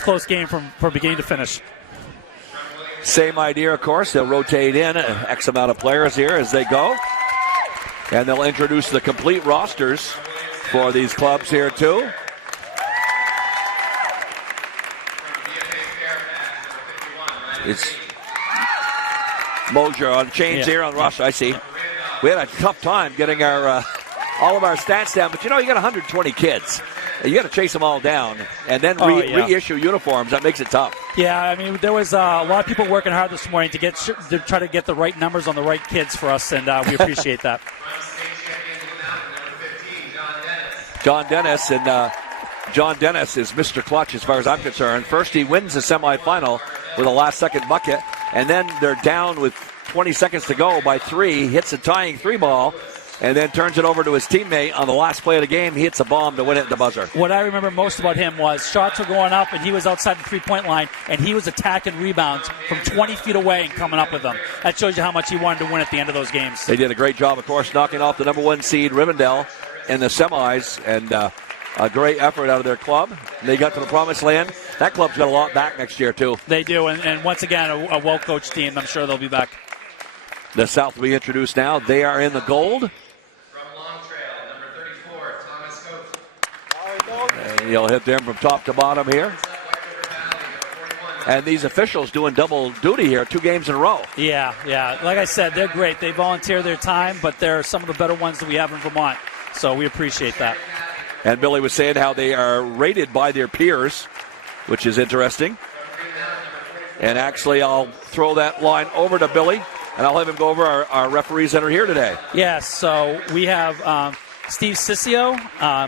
close game from beginning to finish. Same idea, of course. They'll rotate in X amount of players here as they go. And they'll introduce the complete rosters for these clubs here, too. It's Mosier on chains here on the roster. I see. We had a tough time getting our all of our stats down, but you got 120 kids. You got to chase them all down and then reissue uniforms. That makes it tough. Yeah, I mean, there was a lot of people working hard this morning to try to get the right numbers on the right kids for us, and we appreciate that. John Dennis, and John Dennis is Mr. Clutch as far as I'm concerned. First, he wins the semifinal with a last-second bucket, and then they're down with 20 seconds to go by 3. Hits a tying 3-ball. And then turns it over to his teammate on the last play of the game. He hits a bomb to win it at the buzzer. What I remember most about him was shots were going up, and he was outside the three-point line, and he was attacking rebounds from 20 feet away and coming up with them. That shows you how much he wanted to win at the end of those games. They did a great job, of course, knocking off the number 1 seed, Rivendell, in the semis, and a great effort out of their club. They got to the promised land. That club's got a lot back next year, too. They do, and once again, a well-coached team. I'm sure they'll be back. The South will be introduced now. They are in the gold. And he'll hit them from top to bottom here. And these officials doing double duty here, 2 games in a row. Yeah. Like I said, they're great. They volunteer their time, but they're some of the better ones that we have in Vermont. So we appreciate that. And Billy was saying how they are rated by their peers, which is interesting. And actually, I'll throw that line over to Billy, and I'll have him go over our referees that are here today. Yes, so we have Steve Sissio,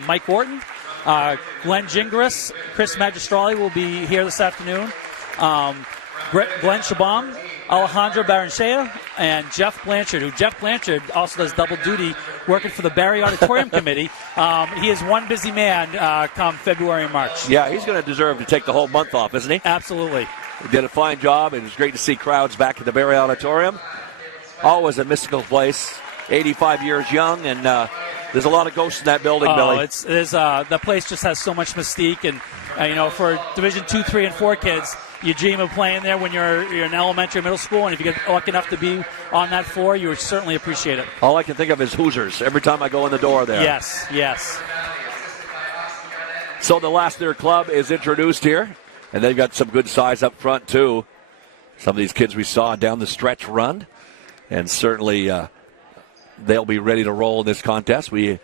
Mike Wharton, Glenn Gingras, Chris Magistrali will be here this afternoon. Glenn Shabam, Alejandro Baranchea, and Jeff Blanchard, who Jeff Blanchard also does double duty working for the Barry Auditorium Committee. He is one busy man come February and March. Yeah, he's going to deserve to take the whole month off, isn't he? Absolutely. He did a fine job, and it was great to see crowds back at the Barry Auditorium. Always a mystical place, 85 years young, and there's a lot of ghosts in that building, Billy. The place just has so much mystique, and for Division 2, 3, and 4 kids, you dream of playing there when you're in elementary or middle school, and if you get lucky enough to be on that floor, you would certainly appreciate it. All I can think of is Hoosiers every time I go in the door there. Yes. So the last their club is introduced here, and they've got some good size up front, too. Some of these kids we saw down the stretch run, and certainly they'll be ready to roll in this contest. We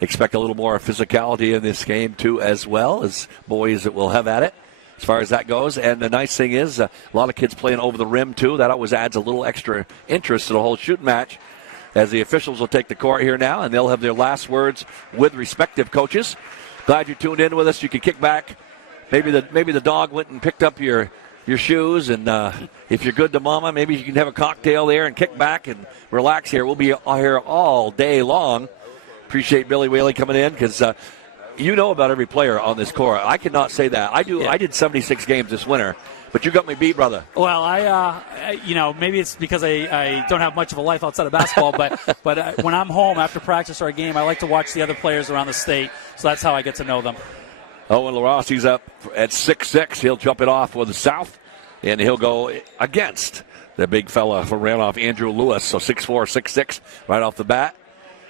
expect a little more physicality in this game, too, as well, as boys that will have at it as far as that goes. And the nice thing is a lot of kids playing over the rim, too. That always adds a little extra interest to the whole shooting match, as the officials will take the court here now, and they'll have their last words with respective coaches. Glad you tuned in with us. You can kick back. Maybe the dog went and picked up your shoes, and if you're good to mama, maybe you can have a cocktail there and kick back and relax here. We'll be here all day long. Appreciate Billy Whaley coming in, because you know about every player on this court. I cannot say that. I do. Yeah. I did 76 games this winter, but you got me beat, brother. Well, maybe it's because I don't have much of a life outside of basketball, but when I'm home after practice or a game, I like to watch the other players around the state, so that's how I get to know them. Owen LaRossi's up at 6'6". He'll jump it off with the South, and he'll go against the big fella from Randolph, Andrew Lewis. So 6'4", 6'6", right off the bat.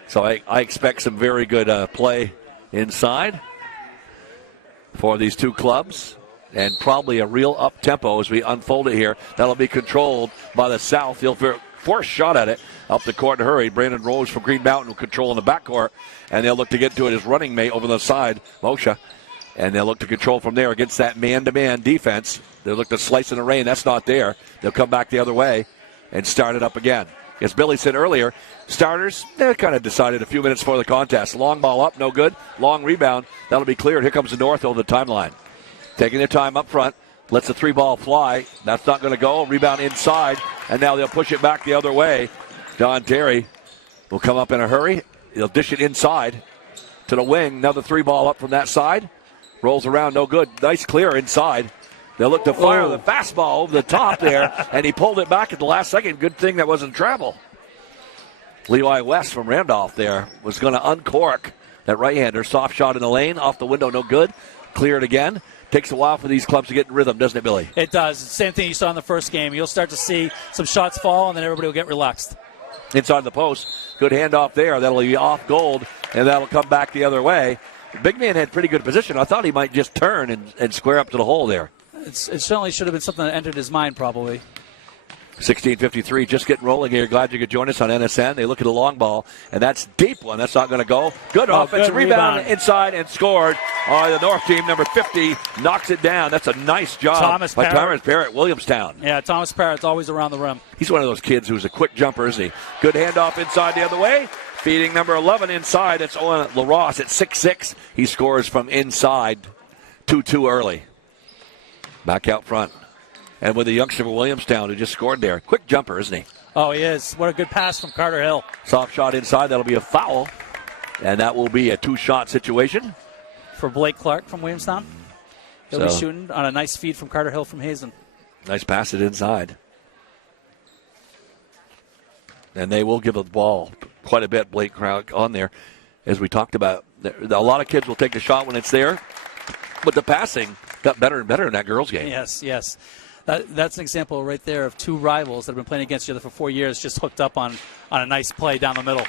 So I expect some very good play inside for these two clubs, and probably a real up-tempo as we unfold it here. That'll be controlled by the South. He'll force shot at it up the court in a hurry. Brandon Rose from Green Mountain will control in the backcourt, and they'll look to get to it as running mate over the side, Moshe. And they'll look to control from there against that man-to-man defense. They'll look to slice in the rain. That's not there. They'll come back the other way and start it up again. As Billy said earlier, starters, they kind of decided a few minutes before the contest. Long ball up, no good. Long rebound, that'll be cleared. Here comes the North over the timeline. Taking their time up front, lets the 3-ball fly. That's not going to go. Rebound inside, and now they'll push it back the other way. Don Terry will come up in a hurry. He'll dish it inside to the wing. Another 3-ball up from that side. Rolls around, no good. Nice clear inside. They'll look to fire the fastball over the top there, and he pulled it back at the last second. Good thing that wasn't travel. Levi West from Randolph there was going to uncork that right-hander. Soft shot in the lane, off the window, no good. Cleared again. Takes a while for these clubs to get in rhythm, doesn't it, Billy? It does. Same thing you saw in the first game. You'll start to see some shots fall, and then everybody will get relaxed. Inside the post. Good handoff there. That'll be off Gold, and that'll come back the other way. The big man had pretty good position. I thought he might just turn and square up to the hole there. It certainly should have been something that entered his mind, probably. 16:53, just getting rolling here. Glad you could join us on NSN. They look at a long ball, and that's deep one. That's not going to go. Good offensive rebound inside and scored. The North team, number 50, knocks it down. That's a nice job by Thomas Parrott, Williamstown. Yeah, Thomas Parrott's always around the rim. He's one of those kids who's a quick jumper, isn't he? Good handoff inside the other way. Feeding number 11 inside. That's Owen LaRosse at 6'6". He scores from inside 2-2 early. Back out front. And with the youngster from Williamstown who just scored there. Quick jumper, isn't he? Oh, he is. What a good pass from Carter Hill. Soft shot inside. That'll be a foul. And that will be a two-shot situation. For Blake Clark from Williamstown. He'll be shooting on a nice feed from Carter Hill from Hazen. Nice pass it inside. And they will give the ball quite a bit, Blake Clark, on there. As we talked about, a lot of kids will take the shot when it's there. But the passing got better and better in that girls' game. Yes. That's an example right there of two rivals that have been playing against each other for 4 years, just hooked up on a nice play down the middle.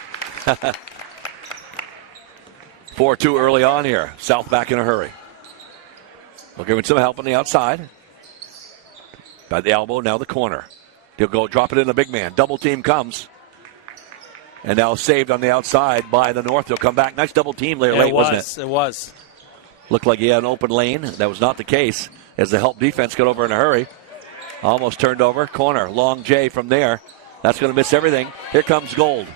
4-2 early on here. South back in a hurry. Looking with some help on the outside. By the elbow, now the corner. He'll go drop it in the big man. Double team comes. And now saved on the outside by the North. He'll come back. Nice double team there late, wasn't it? It was. Looked like he had an open lane. That was not the case as the help defense got over in a hurry. Almost turned over. Corner. Long J from there. That's going to miss everything. Here comes Gold.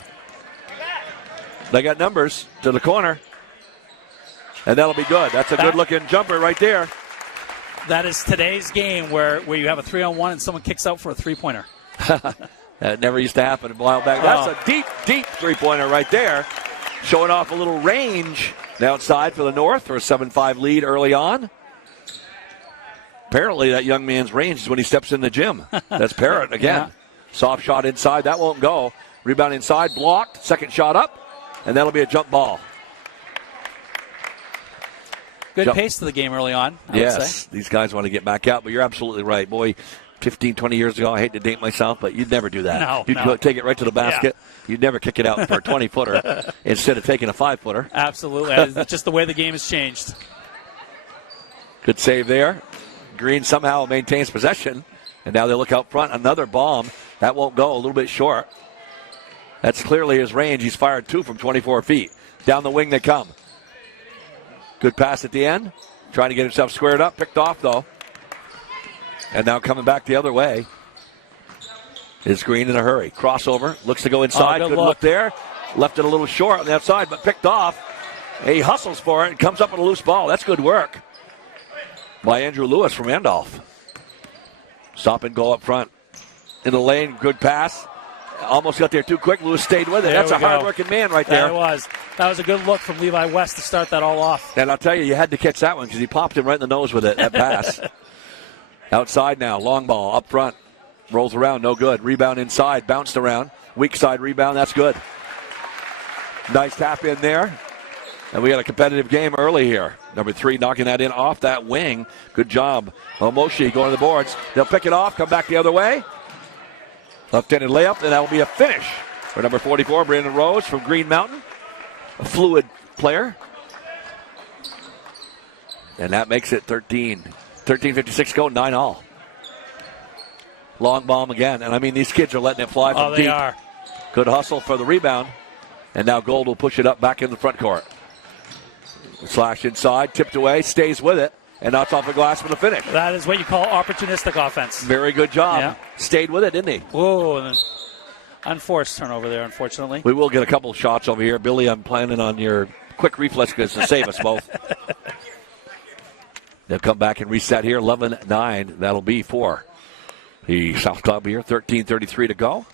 They got numbers to the corner. And that'll be good. That's a good-looking jumper right there. That is today's game where you have a 3-on-1 and someone kicks out for a three-pointer. That never used to happen a while back. That's a deep three-pointer right there. Showing off a little range outside for the North for a 7-5 lead early on. Apparently that young man's range is when he steps in the gym. That's Parrott again. Yeah. Soft shot inside. That won't go. Rebound inside. Blocked. Second shot up. And that'll be a jump ball. Good pace to the game early on, I would say. These guys want to get back out, but you're absolutely right. Boy, 15, 20 years ago, I hate to date myself, but you'd never do that. You'd go take it right to the basket. Yeah. You'd never kick it out for a 20-footer instead of taking a 5-footer. Absolutely. It's just the way the game has changed. Good save there. Green somehow maintains possession, and now they look out front. Another bomb. That won't go, a little bit short. That's clearly his range. He's fired 2 from 24 feet. Down the wing they come. Good pass at the end. Trying to get himself squared up. Picked off, though. And now coming back the other way is Green in a hurry. Crossover. Looks to go inside. Good look there. Left it a little short on the outside, but picked off. He hustles for it and comes up with a loose ball. That's good work by Andrew Lewis from Randolph. Stop and go up front. In the lane. Good pass. Almost got there too quick. Lewis stayed with it. That's a hard-working man right there. That was a good look from Levi West to start that all off. And I'll tell you had to catch that one because he popped him right in the nose with it, that pass. Outside now. Long ball up front. Rolls around. No good. Rebound inside. Bounced around. Weak side rebound. That's good. Nice tap in there. And we got a competitive game early here. Number 3 knocking that in off that wing. Good job. Omoshi going to the boards. They'll pick it off. Come back the other way. Left-handed layup, and that will be a finish for number 44, Brandon Rose from Green Mountain. A fluid player. And that makes it 13. 13:56 go, 9-all. Long bomb again. And, I mean, these kids are letting it fly from deep. They are. Good hustle for the rebound. And now Gold will push it up back in the front court. Slash inside, tipped away, stays with it. And knocks off the glass for the finish. That is what you call opportunistic offense. Very good job. Yeah. Stayed with it, didn't he? Whoa, and unforced turnover there, unfortunately. We will get a couple of shots over here. Billy, I'm planning on your quick reflexes to save us both. They'll come back and reset here. 11-9. That'll be for the South Club here. 13:33 to go.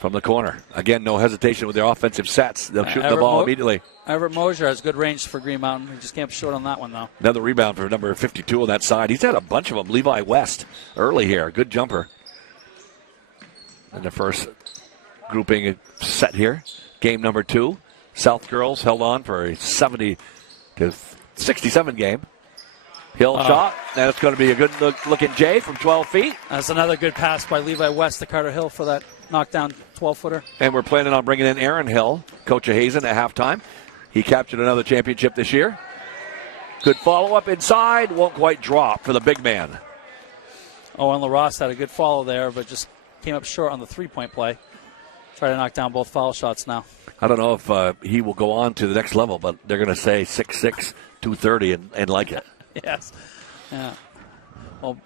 From the corner. Again, no hesitation with their offensive sets. They'll shoot the ball immediately. Everett Mosier has good range for Green Mountain. He just can't be short on that one, though. Another rebound for number 52 on that side. He's had a bunch of them. Levi West early here. Good jumper. And the first grouping set here. Game number 2. South girls held on for a 70-67 game. Hill shot. And it's going to be a good looking J from 12 feet. That's another good pass by Levi West to Carter Hill for that knockdown 12-footer. And we're planning on bringing in Aaron Hill, coach of Hazen, at halftime. He captured another championship this year. Good follow-up inside. Won't quite drop for the big man. Owen LaRosse had a good follow there, but just came up short on the three-point play. Try to knock down both foul shots now. I don't know if he will go on to the next level, but they're going to say 6'6", 230 and like it. Yes. Yeah. Well,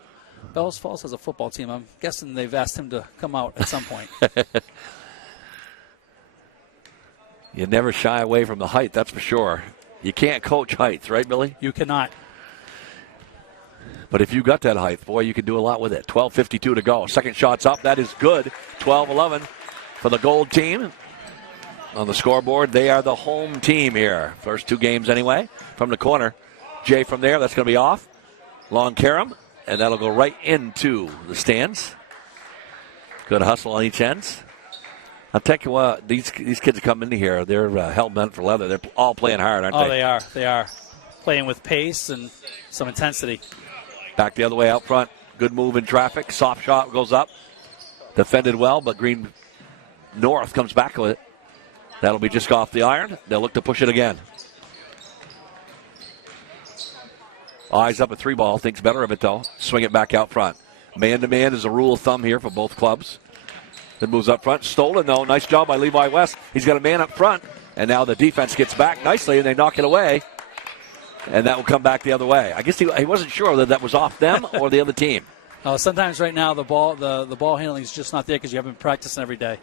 Bellows Falls has a football team. I'm guessing they've asked him to come out at some point. You never shy away from the height, that's for sure. You can't coach heights, right, Billy? You cannot. But if you got that height, boy, you can do a lot with it. 12:52 to go. Second shot's up. That is good. 12-11 for the gold team. On the scoreboard, they are the home team here. First two games anyway. From the corner. Jay from there, that's going to be off. Long carom, and that'll go right into the stands. Good hustle on each end. I'll tell you what, these kids come into here, they're hell-bent for leather. They're all playing hard, aren't they? Oh, they are. They are. Playing with pace and some intensity. Back the other way out front. Good move in traffic. Soft shot goes up. Defended well, but Green North comes back with it. That'll be just off the iron. They'll look to push it again. Eyes up a three ball. Thinks better of it, though. Swing it back out front. Man-to-man is a rule of thumb here for both clubs. Then moves up front. Stolen, though. Nice job by Levi West. He's got a man up front. And now the defense gets back nicely, and they knock it away. And that will come back the other way. I guess he wasn't sure whether that was off them or the other team. Sometimes right now the ball handling is just not there because you haven't been practicing every day.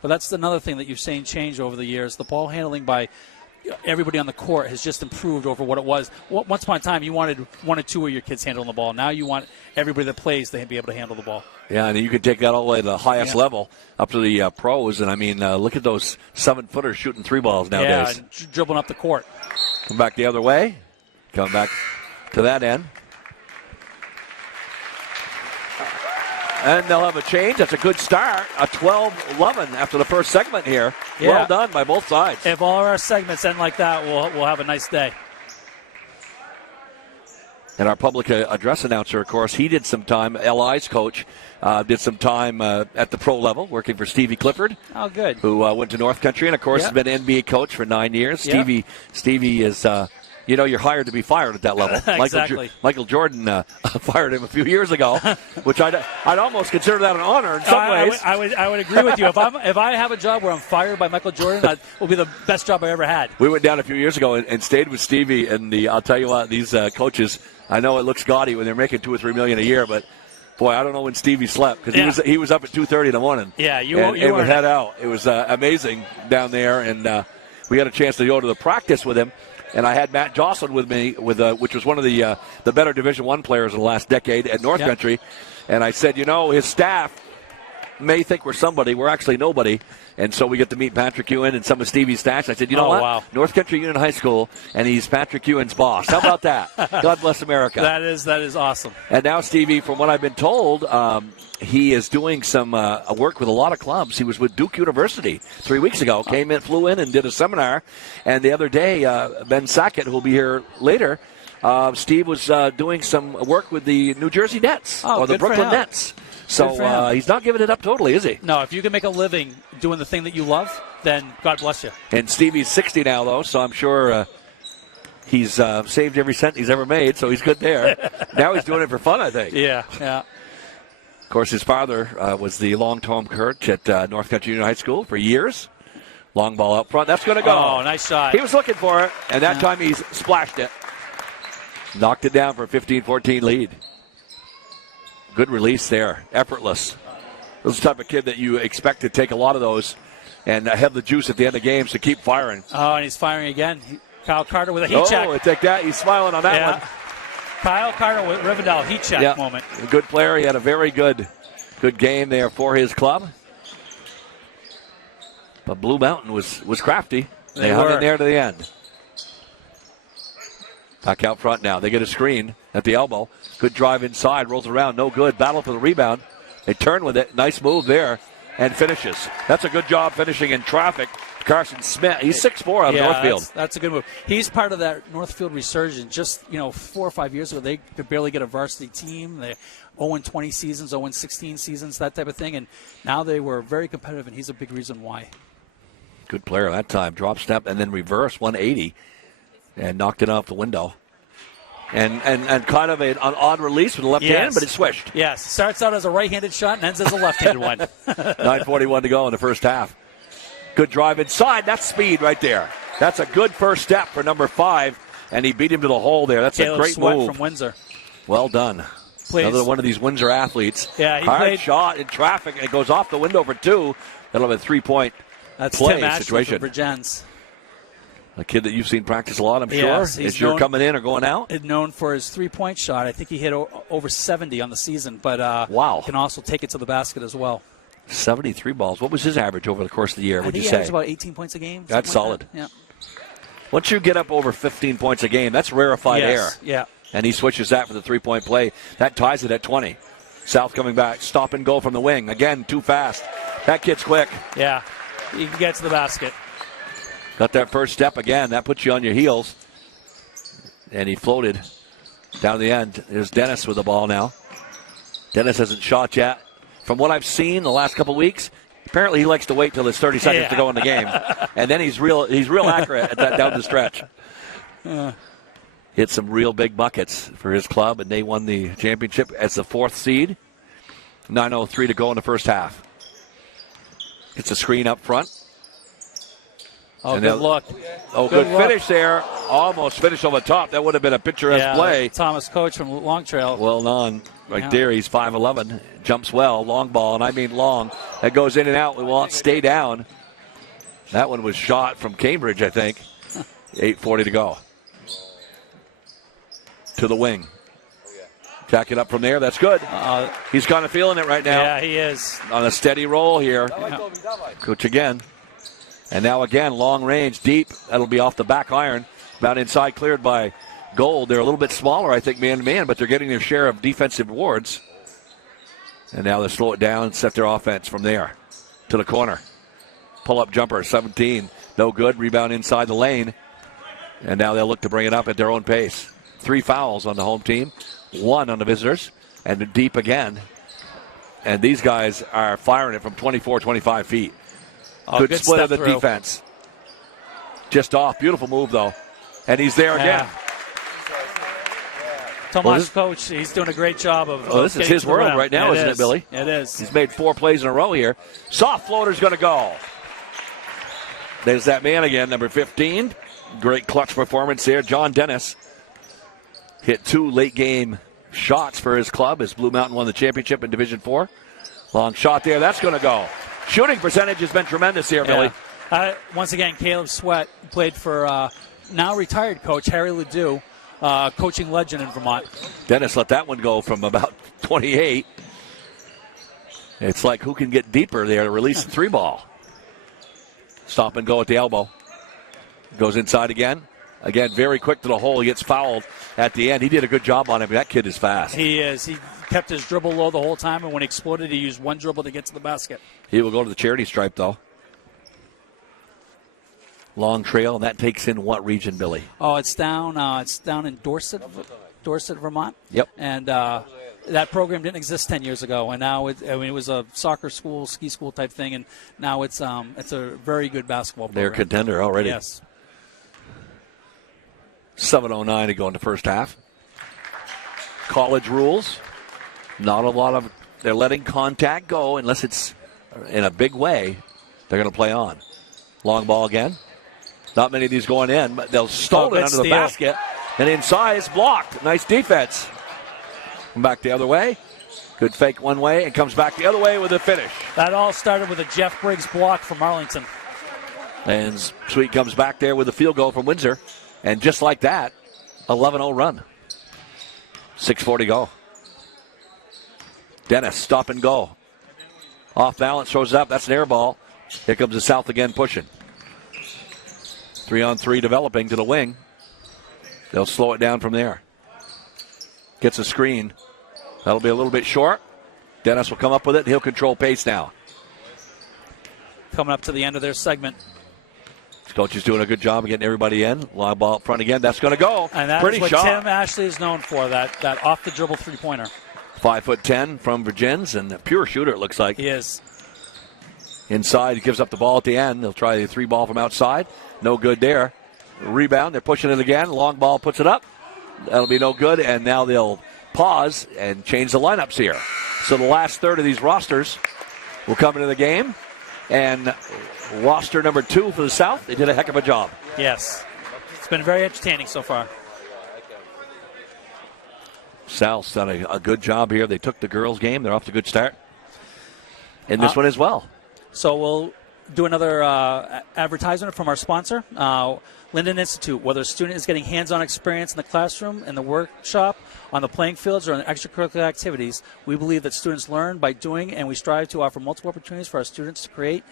But that's another thing that you've seen change over the years. The ball handling by everybody on the court has just improved over what it was. Once upon a time, you wanted one or two of your kids handling the ball. Now you want everybody that plays to be able to handle the ball. Yeah, and you can take that all the way to the highest level, up to the pros. And, I mean, look at those 7-footers shooting three balls nowadays. Yeah, and dribbling up the court. Come back the other way. Come back to that end. And they'll have a change. That's a good start. A 12-11 after the first segment here. Yeah. Well done by both sides. If all our segments end like that, we'll have a nice day. And our public address announcer, of course, he did some time, LI's coach, did some time at the pro level, working for Stevie Clifford. Oh, good. Who went to North Country and, of course, has been NBA coach for 9 years. Yep. Stevie is... you're hired to be fired at that level. Exactly. Michael Jordan fired him a few years ago, which I'd almost consider that an honor in some ways. I would agree with you. If I have a job where I'm fired by Michael Jordan, that will be the best job I ever had. We went down a few years ago and stayed with Stevie, and I'll tell you what, these coaches, I know it looks gaudy when they're making $2 or $3 million a year, but boy, I don't know when Stevie slept because he was up at 2:30 in the morning. Yeah, you would head out. It was amazing down there, and we had a chance to go to the practice with him. And I had Matt Jocelyn with me, which was one of the better Division I players in the last decade at North Country. And I said, his staff may think we're somebody. We're actually nobody. And so we get to meet Patrick Ewan and some of Stevie's staff. I said, what? Wow. North Country Union High School, and he's Patrick Ewan's boss. How about that? God bless America. That is awesome. And now Stevie, from what I've been told, he is doing some work with a lot of clubs. He was with Duke University 3 weeks ago. Flew in and did a seminar. And the other day, Ben Sackett, who will be here later, Steve was doing some work with the New Jersey Nets or the Brooklyn Nets. So he's not giving it up totally, is he? No, if you can make a living doing the thing that you love, then God bless you. And Stevie's 60 now, though, so I'm sure he's saved every cent he's ever made, so he's good there. Now he's doing it for fun, I think. Yeah. Of course, his father was the long-term coach at North Country Union High School for years. Long ball out front. That's going to go. Oh, nice shot. He was looking for it, and that time he's splashed it. Knocked it down for a 15-14 lead. Good release there. Effortless. This is the type of kid that you expect to take a lot of those and have the juice at the end of games to keep firing. Oh, and he's firing again. Kyle Carter with a heat check. Oh, take that. He's smiling on that one. Kyle Carter with Rivendell heat check moment. A good player. He had a very good game there for his club. But Blue Mountain was crafty. They hung in there to the end. Back out front now. They get a screen at the elbow. Good drive inside. Rolls around. No good. Battle for the rebound. They turn with it. Nice move there. And finishes. That's a good job finishing in traffic Carson Smith, he's 6'4" out of Northfield. That's a good move. He's part of that Northfield resurgence. Just 4 or 5 years ago, they could barely get a varsity team. They 0-20 seasons, 0-16 seasons, that type of thing. And now they were very competitive, and he's a big reason why. Good player that time. Drop step and then reverse 180 and knocked it off the window. And kind of an odd release with the left hand, but it swished. Yes, starts out as a right-handed shot and ends as a left-handed one. 9:41 to go in the first half. Good drive inside. That's speed right there. That's a good first step for number 5, and he beat him to the hole there. That's Caleb a great Sweat move. from Windsor. Well done. Another one of these Windsor athletes. Yeah, he hard played shot in traffic, and it goes off the window for 2. That'll have a 3-point play Tim situation. For Virgins. A kid that you've seen practice a lot, I'm sure. Yes, Is you're coming in or going out? He's known for his three-point shot. I think he hit over 70 on the season, but wow, can also take it to the basket as well. 73 balls. What was his average over the course of the year, would you say? He averaged about 18 points a game. That's solid. Like that. Yeah. Once you get up over 15 points a game, that's rarefied air. Yeah. And he switches that for the three-point play. That ties it at 20. South coming back. Stop and go from the wing. Again, too fast. That kid's quick. Yeah. He can get to the basket. Got that first step again. That puts you on your heels. And he floated down the end. There's Dennis with the ball now. Dennis hasn't shot yet. From what I've seen the last couple weeks, apparently he likes to wait till there's 30 seconds to go in the game. And then he's real accurate at that down the stretch. Hit some real big buckets for his club, and they won the championship as the 4th seed. 9:03 to go in the first half. Gets a screen up front. Oh, good look. Oh, good finish there. Almost finished on the top. That would have been a picturesque play. Thomas Coach from Long Trail. Well done. Right there, he's 5'11". Jumps well. Long ball, and I mean long. That goes in and out. We won't stay down. That one was shot from Cambridge, I think. 8:40 to go. To the wing. Jack it up from there. That's good. He's kind of feeling it right now. Yeah, he is. On a steady roll here. Coach again. And now again, long range, deep. That'll be off the back iron. About inside, cleared by Gold. They're a little bit smaller, I think, man to man, but they're getting their share of defensive awards. And now they slow it down and set their offense from there to the corner. Pull-up jumper, 17. No good. Rebound inside the lane. And now they'll look to bring it up at their own pace. 3 fouls on the home team, 1 on the visitors, and deep again. And these guys are firing it from 24, 25 feet. Good split of the defense. Just off. Beautiful move, though. And he's there again. Tomas Coach, he's doing a great job of. This is his world right now, isn't it, Billy? It is. He's made 4 plays in a row here. Soft floater's going to go. There's that man again, number 15. Great clutch performance there. John Dennis hit 2 late game shots for his club as Blue Mountain won the championship in Division 4. Long shot there. That's going to go. Shooting percentage has been tremendous here, Billy. Once again, Caleb Sweat played for now retired coach Harry Ledoux, coaching legend in Vermont. Dennis let that one go from about 28. It's like who can get deeper there to release the 3 ball. Stop and go at the elbow. Goes inside again. Again, very quick to the hole. He gets fouled at the end. He did a good job on him. That kid is fast. He is. He kept his dribble low the whole time, and when he exploded, he used 1 dribble to get to the basket. He will go to the charity stripe, though. Long trail, and that takes in what region, Billy? Oh, it's down in Dorset, Vermont. Yep. And that program didn't exist 10 years ago, and now it was a soccer school, ski school type thing, and now it's a very good basketball program. They're a contender already. Yes. 7:09 to go in the first half. College rules. Not a lot of. They're letting contact go unless it's in a big way. They're going to play on. Long ball again. Not many of these going in, but they'll stole it under the basket. And inside is blocked. Nice defense. Come back the other way. Good fake one way and comes back the other way with a finish. That all started with a Jeff Briggs block from Arlington. And Sweet comes back there with a field goal from Windsor. And just like that, 11-0 run. 6:40 to go. Dennis, stop and go. Off balance, throws it up. That's an air ball. Here comes the South again pushing. 3-on-3 developing to the wing. They'll slow it down from there. Gets a screen. That'll be a little bit short. Dennis will come up with it. He'll control pace now. Coming up to the end of their segment. Coach is doing a good job of getting everybody in. Long ball up front again. That's going to go. And that's Pretty what shot. Tim Ashley is known for, that off-the-dribble three-pointer. 5'10" from Virgins, and a pure shooter, it looks like. He is. Inside, he gives up the ball at the end. They'll try the three ball from outside. No good there. Rebound, they're pushing it again. Long ball puts it up. That'll be no good, and now they'll pause and change the lineups here. So the last third of these rosters will come into the game. And roster number 2 for the South, they did a heck of a job. Yes. It's been very entertaining so far. South's done a good job here. They took the girls' game. They're off to a good start. And this one as well. So we'll do another advertisement from our sponsor, Linden Institute. Whether a student is getting hands-on experience in the classroom, in the workshop, on the playing fields, or in extracurricular activities, we believe that students learn by doing, and we strive to offer multiple opportunities for our students to create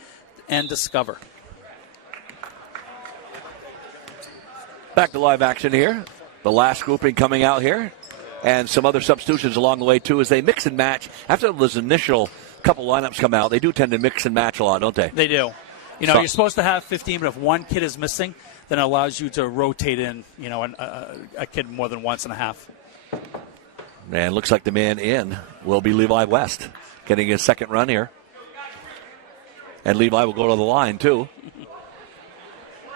and discover. Back to live action here. The last grouping coming out here. And some other substitutions along the way, too, as they mix and match. After those initial couple lineups come out, they do tend to mix and match a lot, don't they? They do. You know, you're supposed to have 15, but if one kid is missing, then it allows you to rotate in, a kid more than once and a half. And looks like the man in will be Levi West, getting his second run here. And Levi will go to the line, too,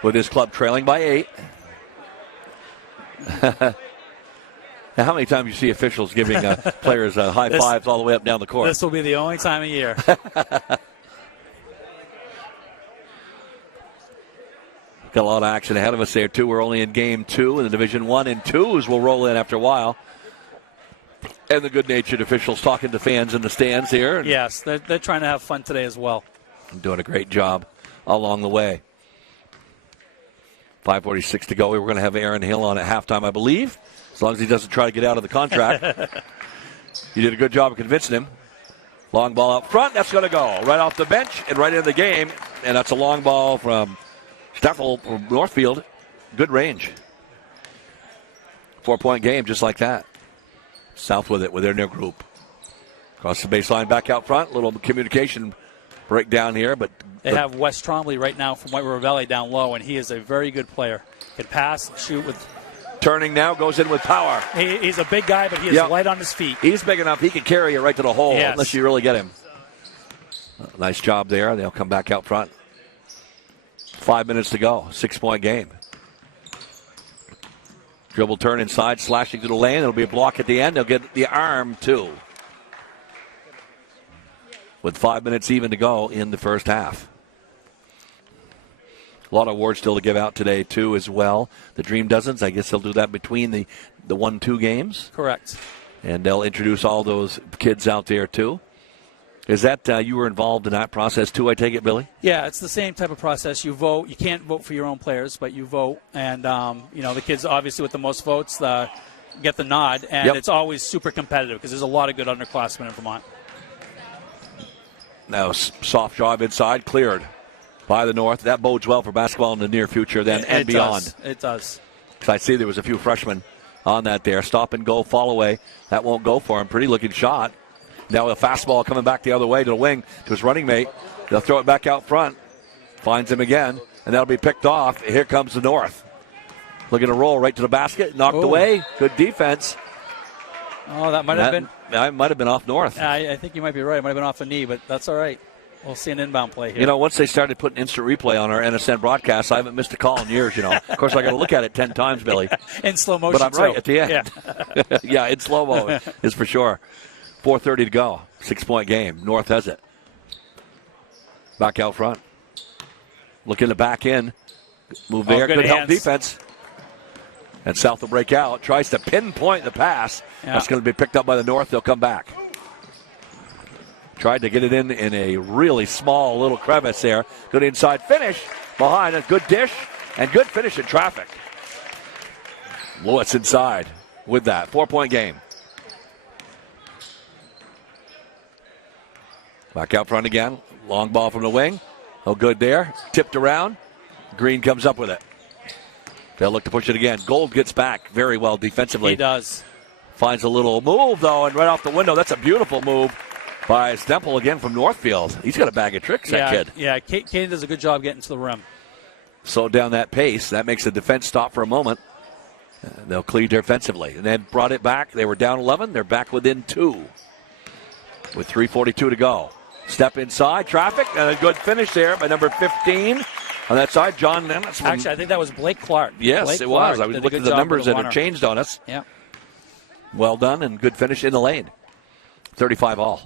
with his club trailing by 8. Now, how many times you see officials giving players high fives all the way up down the court? This will be the only time of year. Got a lot of action ahead of us there, too. We're only in game 2, and the Division 1 and 2s will roll in after a while. And the good-natured officials talking to fans in the stands here. Yes, they're trying to have fun today as well. Doing a great job along the way. 5:46 to go. We were going to have Aaron Hill on at halftime, I believe, as long as he doesn't try to get out of the contract. You did a good job of convincing him. Long ball out front. That's going to go right off the bench and right into the game. And that's a long ball from Steffel from Northfield. Good range. 4-point game just like that. South with it within their group. Across the baseline, back out front. Little communication breakdown here, but they have Wes Trombley right now from White River Valley down low, and he is a very good player. Can pass, shoot with. Turning now, goes in with power. He's a big guy, but he is light on his feet. He's big enough; he can carry it right to the hole, yes, unless you really get him. Nice job there. They'll come back out front. 5 minutes to go. 6-point game. Dribble turn inside, slashing to the lane. It'll be a block at the end. They'll get the arm, too. With 5 minutes even to go in the first half. A lot of awards still to give out today, too, as well. The Dream Dozens, I guess they'll do that between the 1-2 games. Correct. And they'll introduce all those kids out there, too. Is that you were involved in that process, too, I take it, Billy? Yeah, it's the same type of process. You vote. You can't vote for your own players, but you vote. And, the kids, obviously, with the most votes get the nod. And It's always super competitive because there's a lot of good underclassmen in Vermont. Now, soft job inside, cleared by the North. That bodes well for basketball in the near future then and beyond. It does. Because I see there was a few freshmen on that there. Stop and go, fall away. That won't go for him. Pretty looking shot. Now a fastball coming back the other way to the wing to his running mate. They'll throw it back out front. Finds him again, and that'll be picked off. Here comes the North. Looking to roll right to the basket. Knocked away. Good defense. Oh, that might have been. That might have been off North. I think you might be right. It might have been off the knee, but that's all right. We'll see an inbound play here. Once they started putting instant replay on our NSN broadcast, I haven't missed a call in years, Of course, I got to look at it 10 times, Billy. In slow motion, but I'm right at the end. Yeah, yeah, in slow-mo is for sure. 4:30 to go. 6-point game. North has it. Back out front. Looking to back in. Move there. Good help defense. And South will break out. Tries to pinpoint the pass. Yeah. That's going to be picked up by the North. They'll come back. Tried to get it in a really small little crevice there. Good inside finish. Behind a good dish and good finish in traffic. Lewis inside with that. 4-point game. Back out front again. Long ball from the wing. Oh, good there. Tipped around. Green comes up with it. They'll look to push it again. Gold gets back very well defensively. He does. Finds a little move, though, and right off the window. That's a beautiful move by Stempel again from Northfield. He's got a bag of tricks, that kid. Yeah, Caden does a good job getting to the rim. slowed down that pace. That makes the defense stop for a moment. They'll cleave defensively. And then brought it back. They were down 11. They're back within 2 with 3:42 to go. Step inside. Traffic. And a good finish there by number 15 on that side. John Nemeth. Actually, I think that was Blake Clark. Yes, Blake it Clark was. I was did a looking good at the job numbers with the that runner. have changed on us. Yeah. Well done and good finish in the lane. 35 all.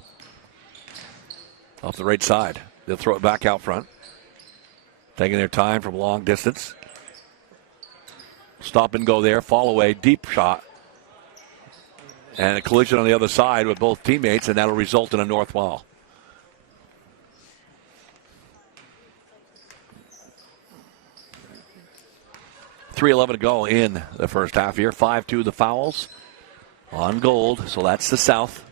Off the right side. They'll throw it back out front. Taking their time from long distance. Stop and go there. Fall away. Deep shot. And a collision on the other side with both teammates, and that'll result in a north wall. .3:11 to go in the first half here. 5-2 the fouls on Gold, so that's the South.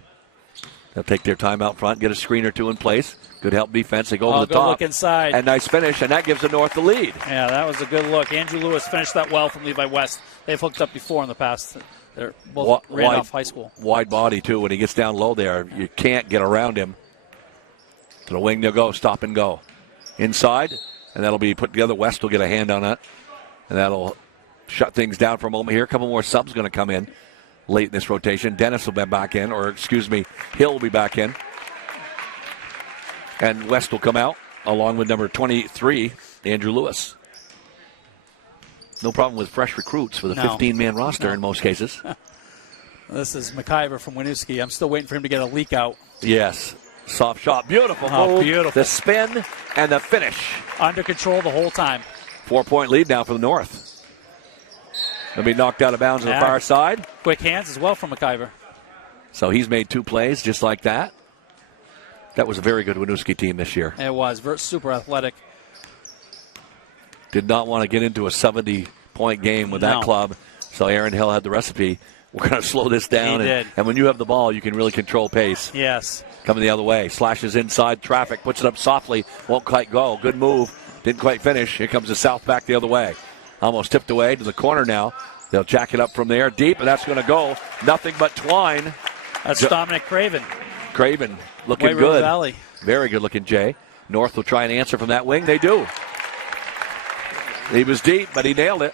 They'll take their time out front, get a screen or two in place. Good help defense. They go over the good top. look inside. And nice finish, and that gives the North the lead. Yeah, that was a good look. Andrew Lewis finished that well from Levi West. They've hooked up before in the past. They're both Randolph High School. Wide body, too. When he gets down low there, you can't get around him. To the wing they'll go. Stop and go. Inside, and that'll be put together. West will get a hand on that. And that'll shut things down for a moment here. A couple more subs going to come in late in this rotation. Dennis will be back in, or excuse me, Hill will be back in. And West will come out, along with number 23, Andrew Lewis. No problem with fresh recruits with a 15-man roster in most cases. This is McIver from Winooski. I'm still waiting for him to get a leak out. Yes. Soft shot. Beautiful Oh, move. beautiful. The spin and the finish. Under control the whole time. 4-point lead now for the North. They'll be knocked out of bounds on the far side. Quick hands as well from McIver. So he's made 2 plays just like that. That was a very good Winooski team this year. It was. Super athletic. Did not want to get into a 70-point game with that club. So Aaron Hill had the recipe. We're going to slow this down. He did. And when you have the ball, you can really control pace. Yes. Coming the other way. Slashes inside. Traffic. Puts it up softly. Won't quite go. Good move. Didn't quite finish. Here comes the South back the other way. Almost tipped away to the corner now. They'll jack it up from there. Deep, and that's going to go. Nothing but twine. That's Dominic Craven. Craven looking White good. River Valley. Very good looking, Jay. North will try and answer from that wing. They do. He was deep, but he nailed it.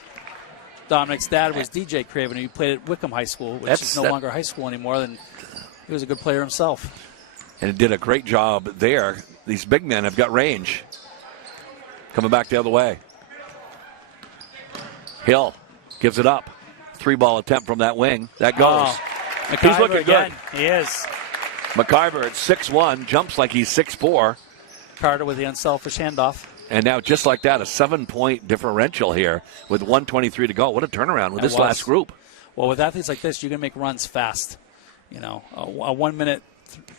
Dominic's dad was DJ Craven, who played at Wickham High School, which is no longer high school anymore. Then he was a good player himself. And did a great job there. These big men have got range. Coming back the other way. Hill gives it up. 3-ball attempt from that wing. That goes. He's looking again. good. He is. McIver at 6'1", jumps like he's 6'4". Carter with the unselfish handoff. And now, just like that, a 7-point differential here with 1:23 to go. What a turnaround with this last group. Well, with athletes like this, you can make runs fast. You know, a 1 minute,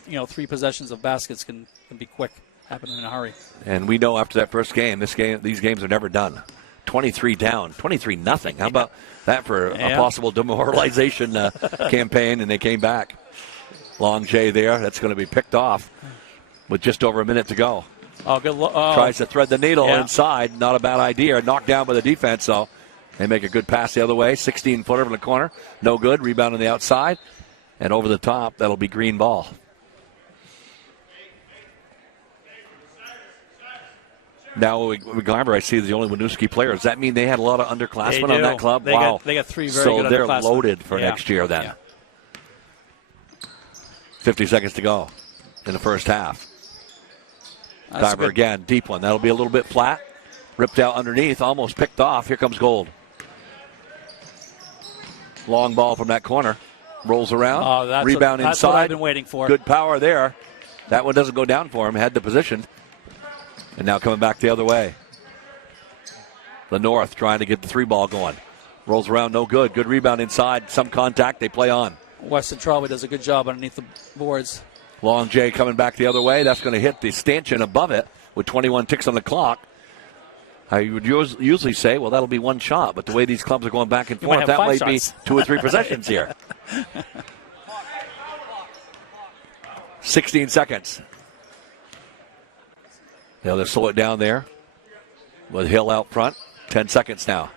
3 possessions of baskets can be quick, happen in a hurry. And we know after that first game, these games are never done. 23 down, 23-0. How about that for a possible demoralization campaign? And they came back. Long J there. That's going to be picked off with just over a minute to go. Oh, good. Tries to thread the needle inside. Not a bad idea. Knocked down by the defense, though. They make a good pass the other way. 16-footer from the corner. No good. Rebound on the outside. And over the top, that'll be green ball. Now, McIver, I see, is the only Winooski player. Does that mean they had a lot of underclassmen on that club? Wow. They got 3 very good underclassmen. So they're loaded for next year then. Yeah. 50 seconds to go in the first half. Diver again, deep one. That'll be a little bit flat. Ripped out underneath, almost picked off. Here comes Gold. Long ball from that corner. Rolls around. Rebound inside. That's what I've been waiting for. Good power there. That one doesn't go down for him. Had the position. And now coming back the other way. The North trying to get the 3-ball going. Rolls around, no good. Good rebound inside. Some contact. They play on. Weston Trolby does a good job underneath the boards. Long J coming back the other way. That's going to hit the stanchion above it with 21 ticks on the clock. I would usually say, well, that'll be one shot. But the way these clubs are going back and forth, that might be 2 or 3 possessions here. 16 seconds. They'll slow it down there with Hill out front. 10 seconds now.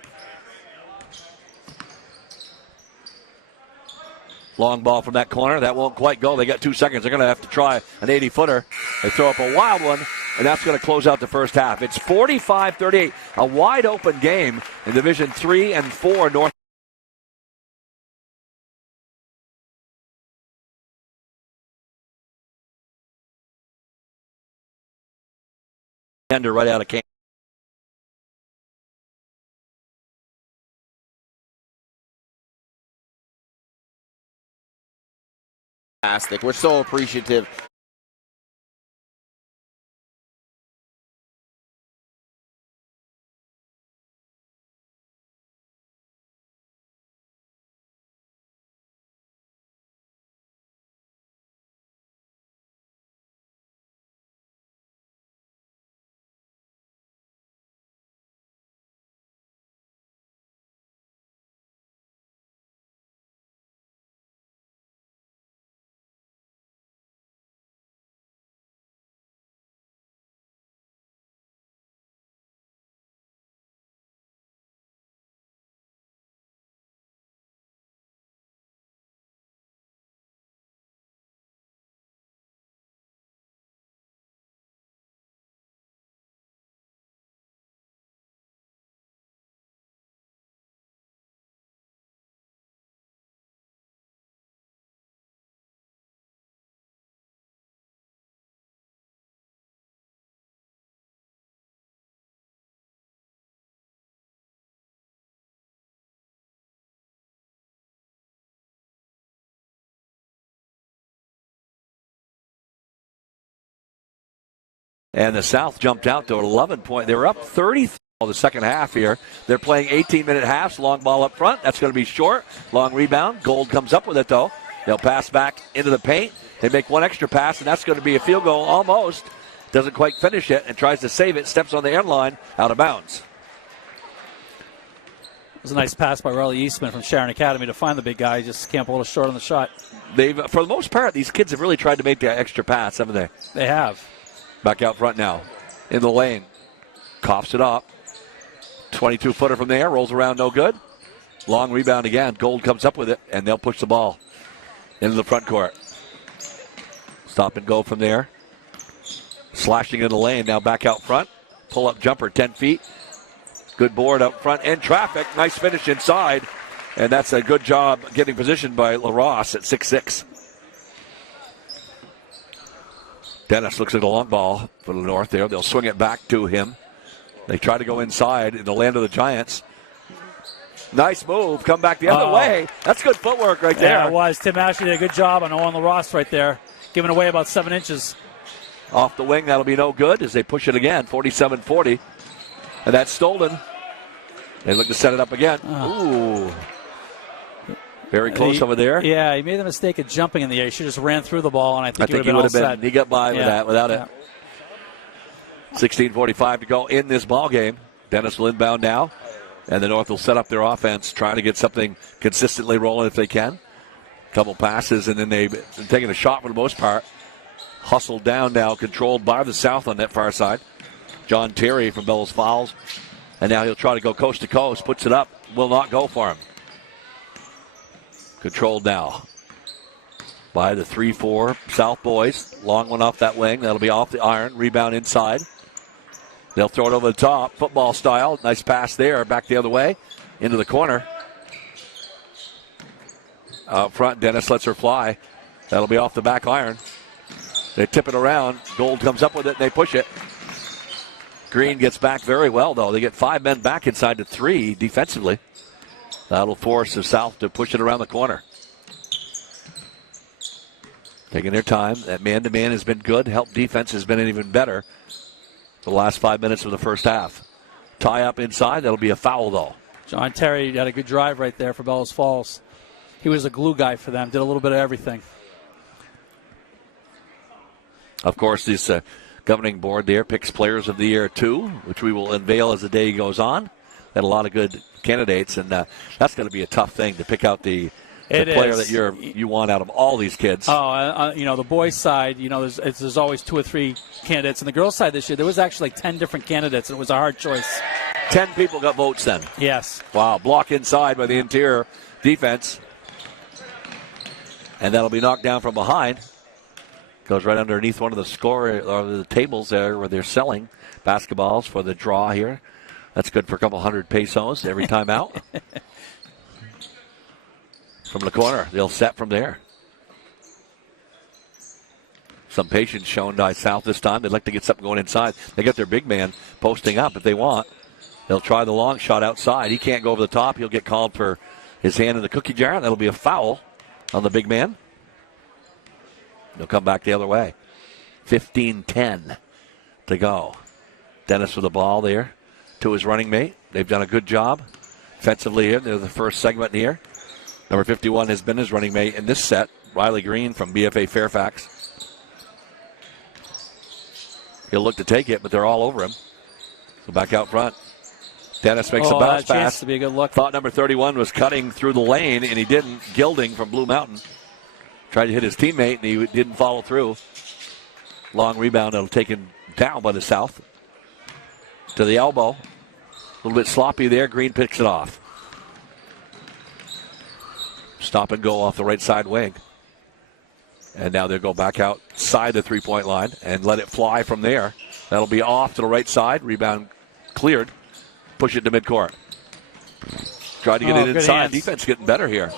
Long ball from that corner. That won't quite go. They got 2 seconds. They're going to have to try an 80-footer. They throw up a wild one, and that's going to close out the first half. It's 45-38, a wide-open game in Division 3 and 4 North. Right out of camp. Fantastic. We're so appreciative. And the South jumped out to 11 point. They were up 30 the second half here. They're playing 18-minute halves. Long ball up front. That's going to be short. Long rebound. Gold comes up with it, though. They'll pass back into the paint. They make one extra pass, and that's going to be a field goal almost. Doesn't quite finish it and tries to save it. Steps on the end line. Out of bounds. It was a nice pass by Riley Eastman from Sharon Academy to find the big guy. Just came up a little short on the shot. They've, for the most part, these kids have really tried to make that extra pass, haven't they? They have. Back out front now. In the lane. Coughs it up. 22-footer from there. Rolls around, no good. Long rebound again. Gold comes up with it, and they'll push the ball into the front court. Stop and go from there. Slashing in the lane. Now back out front. Pull-up jumper, 10 feet. Good board up front. And traffic. Nice finish inside. And that's a good job getting positioned by LaRosse at 6'6". Dennis looks at the long ball for the North there. They'll swing it back to him. They try to go inside in the land of the Giants. Nice move. Come back the other way. That's good footwork right there. Yeah, it was. Tim Ashley did a good job on Owen LaRosse right there. Giving away about 7 inches. Off the wing, that'll be no good as they push it again. 47-40. And that's stolen. They look to set it up again. Ooh. Very close over there. Yeah, he made the mistake of jumping in the air. He should have just ran through the ball, and I think he would have been. He got by with that without it. 16:45 to go in this ball game. Dennis will inbound now, and the North will set up their offense, trying to get something consistently rolling if they can. Couple passes, and then they've taken a shot for the most part. Hustled down now, controlled by the South on that far side. John Terry from Bellows Falls, and now he'll try to go coast to coast. Puts it up, will not go for him. Controlled now by the 3-4 South boys. Long one off that wing. That'll be off the iron. Rebound inside. They'll throw it over the top. Football style. Nice pass there. Back the other way. Into the corner. Out front, Dennis lets her fly. That'll be off the back iron. They tip it around. Gold comes up with it, and they push it. Green gets back very well, though. They get 5 men back inside the 3 defensively. That'll force the South to push it around the corner. Taking their time. That man-to-man has been good. Help defense has been even better for the last 5 minutes of the first half. Tie up inside. That'll be a foul, though. John Terry had a good drive right there for Bellows Falls. He was a glue guy for them. Did a little bit of everything. Of course, this governing board there picks players of the year, too, which we will unveil as the day goes on. Had a lot of good candidates, and that's going to be a tough thing to pick out the player that you want out of all these kids. The boys' side, there's always 2 or 3 candidates. And the girls' side this year, there was actually 10 different candidates, and it was a hard choice. 10 people got votes then. Yes. Wow, block inside by the interior defense. And that'll be knocked down from behind. Goes right underneath one of the the tables there where they're selling basketballs for the draw here. That's good for a couple hundred pesos every time out. From the corner, they'll set from there. Some patience shown by South this time. They'd like to get something going inside. They got their big man posting up if they want. They'll try the long shot outside. He can't go over the top. He'll get called for his hand in the cookie jar. That'll be a foul on the big man. They'll come back the other way. 15-10 to go. Dennis with the ball there to his running mate. They've done a good job defensively here. They're the first segment here. Number 51 has been his running mate in this set. Riley Green from BFA Fairfax. He'll look to take it, but they're all over him. So back out front. Dennis makes a bounce pass. To be a good look. Thought number 31 was cutting through the lane, and he didn't. Gilding from Blue Mountain. Tried to hit his teammate, and he didn't follow through. Long rebound. It'll take him down by the South. To the elbow. A little bit sloppy there. Green picks it off. Stop and go off the right side wing. And now they'll go back outside the three-point line and let it fly from there. That'll be off to the right side. Rebound cleared. Push it to midcourt. Tried to get it inside. Hands. Defense getting better here.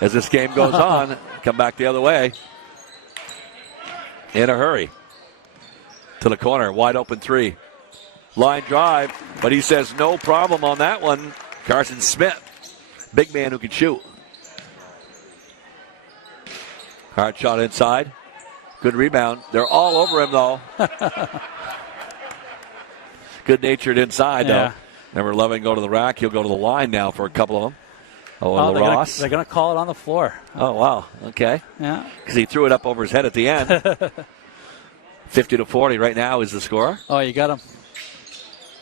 As this game goes on, come back the other way. In a hurry. To the corner. Wide open three. Line drive. But he says no problem on that one. Carson Smith. Big man who can shoot. Hard shot inside. Good rebound. They're all over him, though. Good-natured inside, though. Never loving go to the rack. He'll go to the line now for a couple of them. Ross. They're going to call it on the floor. Oh, wow. Okay. Yeah. Because he threw it up over his head at the end. 50-40 right now is the score. Oh, you got him.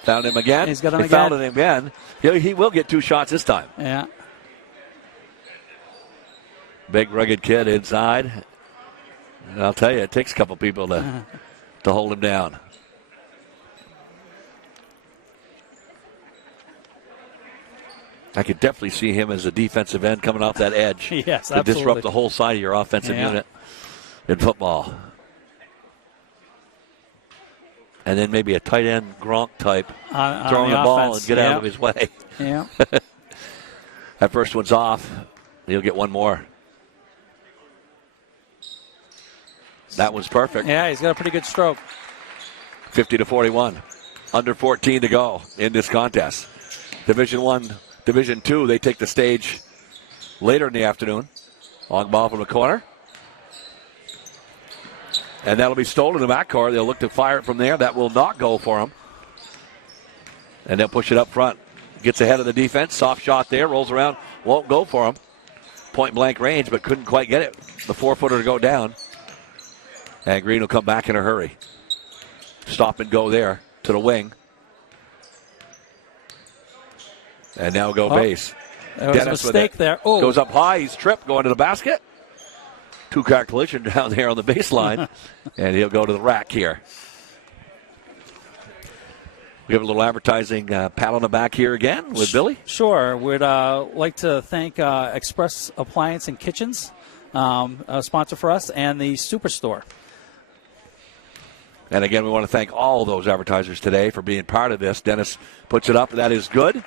Found him again. He's got him again. Found him again. He will get 2 shots this time. Yeah. Big, rugged kid inside. And I'll tell you, it takes a couple people to hold him down. I could definitely see him as a defensive end coming off that edge. Yes, to absolutely. disrupt the whole side of your offensive unit in football. And then maybe a tight end Gronk type throwing the ball and get out of his way. Yeah. That first one's off. He'll get one more. That was perfect. Yeah, he's got a pretty good stroke. 50-41. Under 14 to go in this contest. Division 1, Division 2, they take the stage later in the afternoon. Long ball from the corner. And that'll be stolen in the backcourt. They'll look to fire it from there. That will not go for them. And they'll push it up front. Gets ahead of the defense. Soft shot there. Rolls around. Won't go for him. Point blank range, but couldn't quite get it. The 4-footer to go down. And Green will come back in a hurry. Stop and go there to the wing. And now go base. There was Dennis a mistake there. Oh. Goes up high. He's tripped going to the basket. 2-crack collision down there on the baseline. And he'll go to the rack here. We have a little advertising pat on the back here again with Billy. Sure. We'd like to thank Express Appliance and Kitchens, a sponsor for us, and the Superstore. And again, we want to thank all those advertisers today for being part of this. Dennis puts it up. That is good.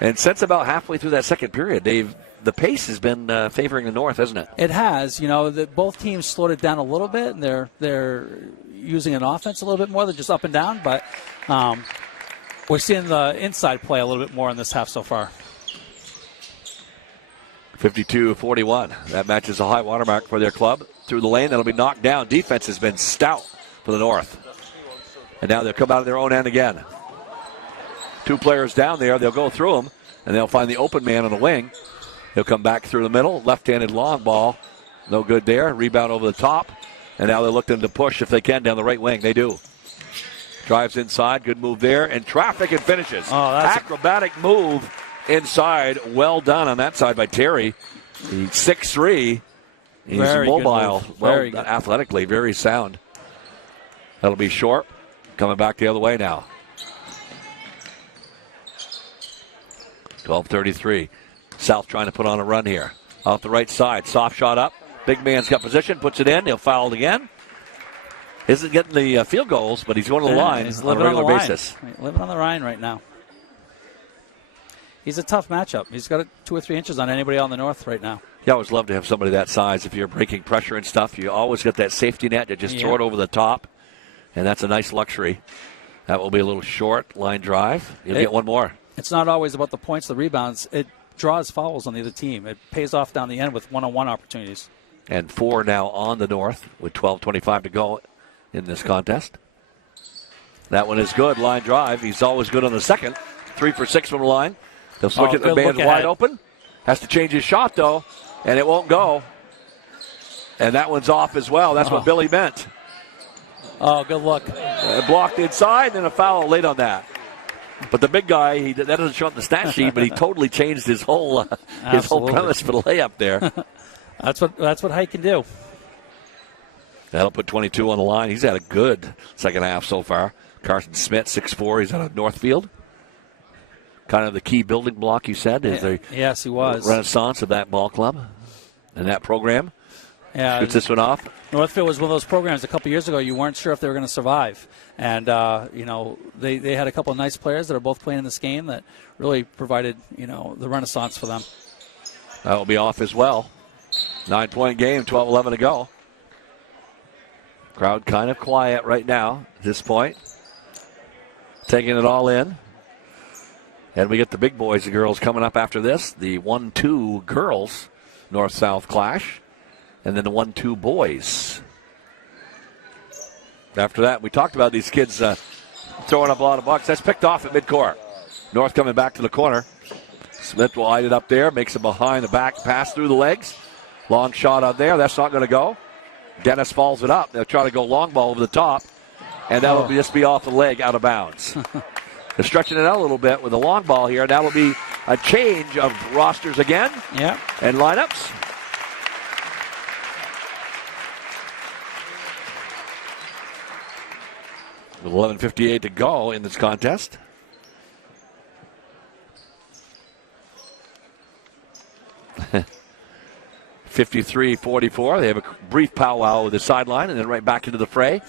And since about halfway through that second period, the pace has been favoring the North, hasn't it? It has. You know, both teams slowed it down a little bit, and they're using an offense a little bit more than just up and down. But we're seeing the inside play a little bit more in this half so far. 52-41. That matches a high watermark for their club. Through the lane, that'll be knocked down. Defense has been stout for the North. And now they'll come out of their own end again. 2 players down there. They'll go through them, and they'll find the open man on the wing. He'll come back through the middle. Left-handed long ball. No good there. Rebound over the top. And now they're looking to push, if they can, down the right wing. They do. Drives inside. Good move there. And traffic and finishes. Oh, that's acrobatic move inside. Well done on that side by Terry. He's 6'3". He's very mobile. Very well, athletically, very sound. That'll be short. Coming back the other way now. 12:33. South trying to put on a run here. off the right side. Soft shot up. Big man's got position, puts it in. He'll foul it again. Isn't getting the field goals, but he's going to the line he's on a regular basis. Living on the line right now. He's a tough matchup. He's got 2 or 3 inches on anybody on the north right now. You always love to have somebody that size. If you're breaking pressure and stuff, you always get that safety net to just throw it over the top, and that's a nice luxury. That will be a little short line drive. You'll get one more. It's not always about the points, the rebounds. It draws fouls on the other team. It pays off down the end with one-on-one opportunities. And 4 now on the north with 12:25 to go in this contest. That one is good. Line drive. He's always good on the second. 3 for 6 from the line. They'll switch it. The man's wide open. Has to change his shot, though, and it won't go. And that one's off as well. That's what Billy meant. Oh, good look. Blocked inside and a foul late on that. But the big guy, that doesn't show up in the stat sheet, but he totally changed his whole premise for the layup there. That's what Height can do. That'll put 22 on the line. He's had a good second half so far. Carson Smith, 6'4". He's out of Northfield. Kind of the key building block, you said, is the yes, he was. renaissance of that ball club and that program. Yeah, Shoots this one off. Northfield was one of those programs a couple years ago you weren't sure if they were going to survive. And, they had a couple of nice players that are both playing in this game that really provided, the renaissance for them. That will be off as well. 9-point game, 12-11 to go. Crowd kind of quiet right now at this point. Taking it all in. And we get the big boys and girls coming up after this. The 1-2 girls north-south clash. And then the 1-2 boys. After that, we talked about these kids throwing up a lot of bucks. That's picked off at midcourt. North coming back to the corner. Smith will eye it up there. Makes a behind the back pass through the legs. Long shot out there. That's not going to go. Dennis falls it up. They'll try to go long ball over the top. And that'll just be off the leg out of bounds. They're stretching it out a little bit with a long ball here. That'll be a change of rosters again. Yeah. And lineups. With 11:58 to go in this contest. (53-44). They have a brief powwow with the sideline and then right back into the fray.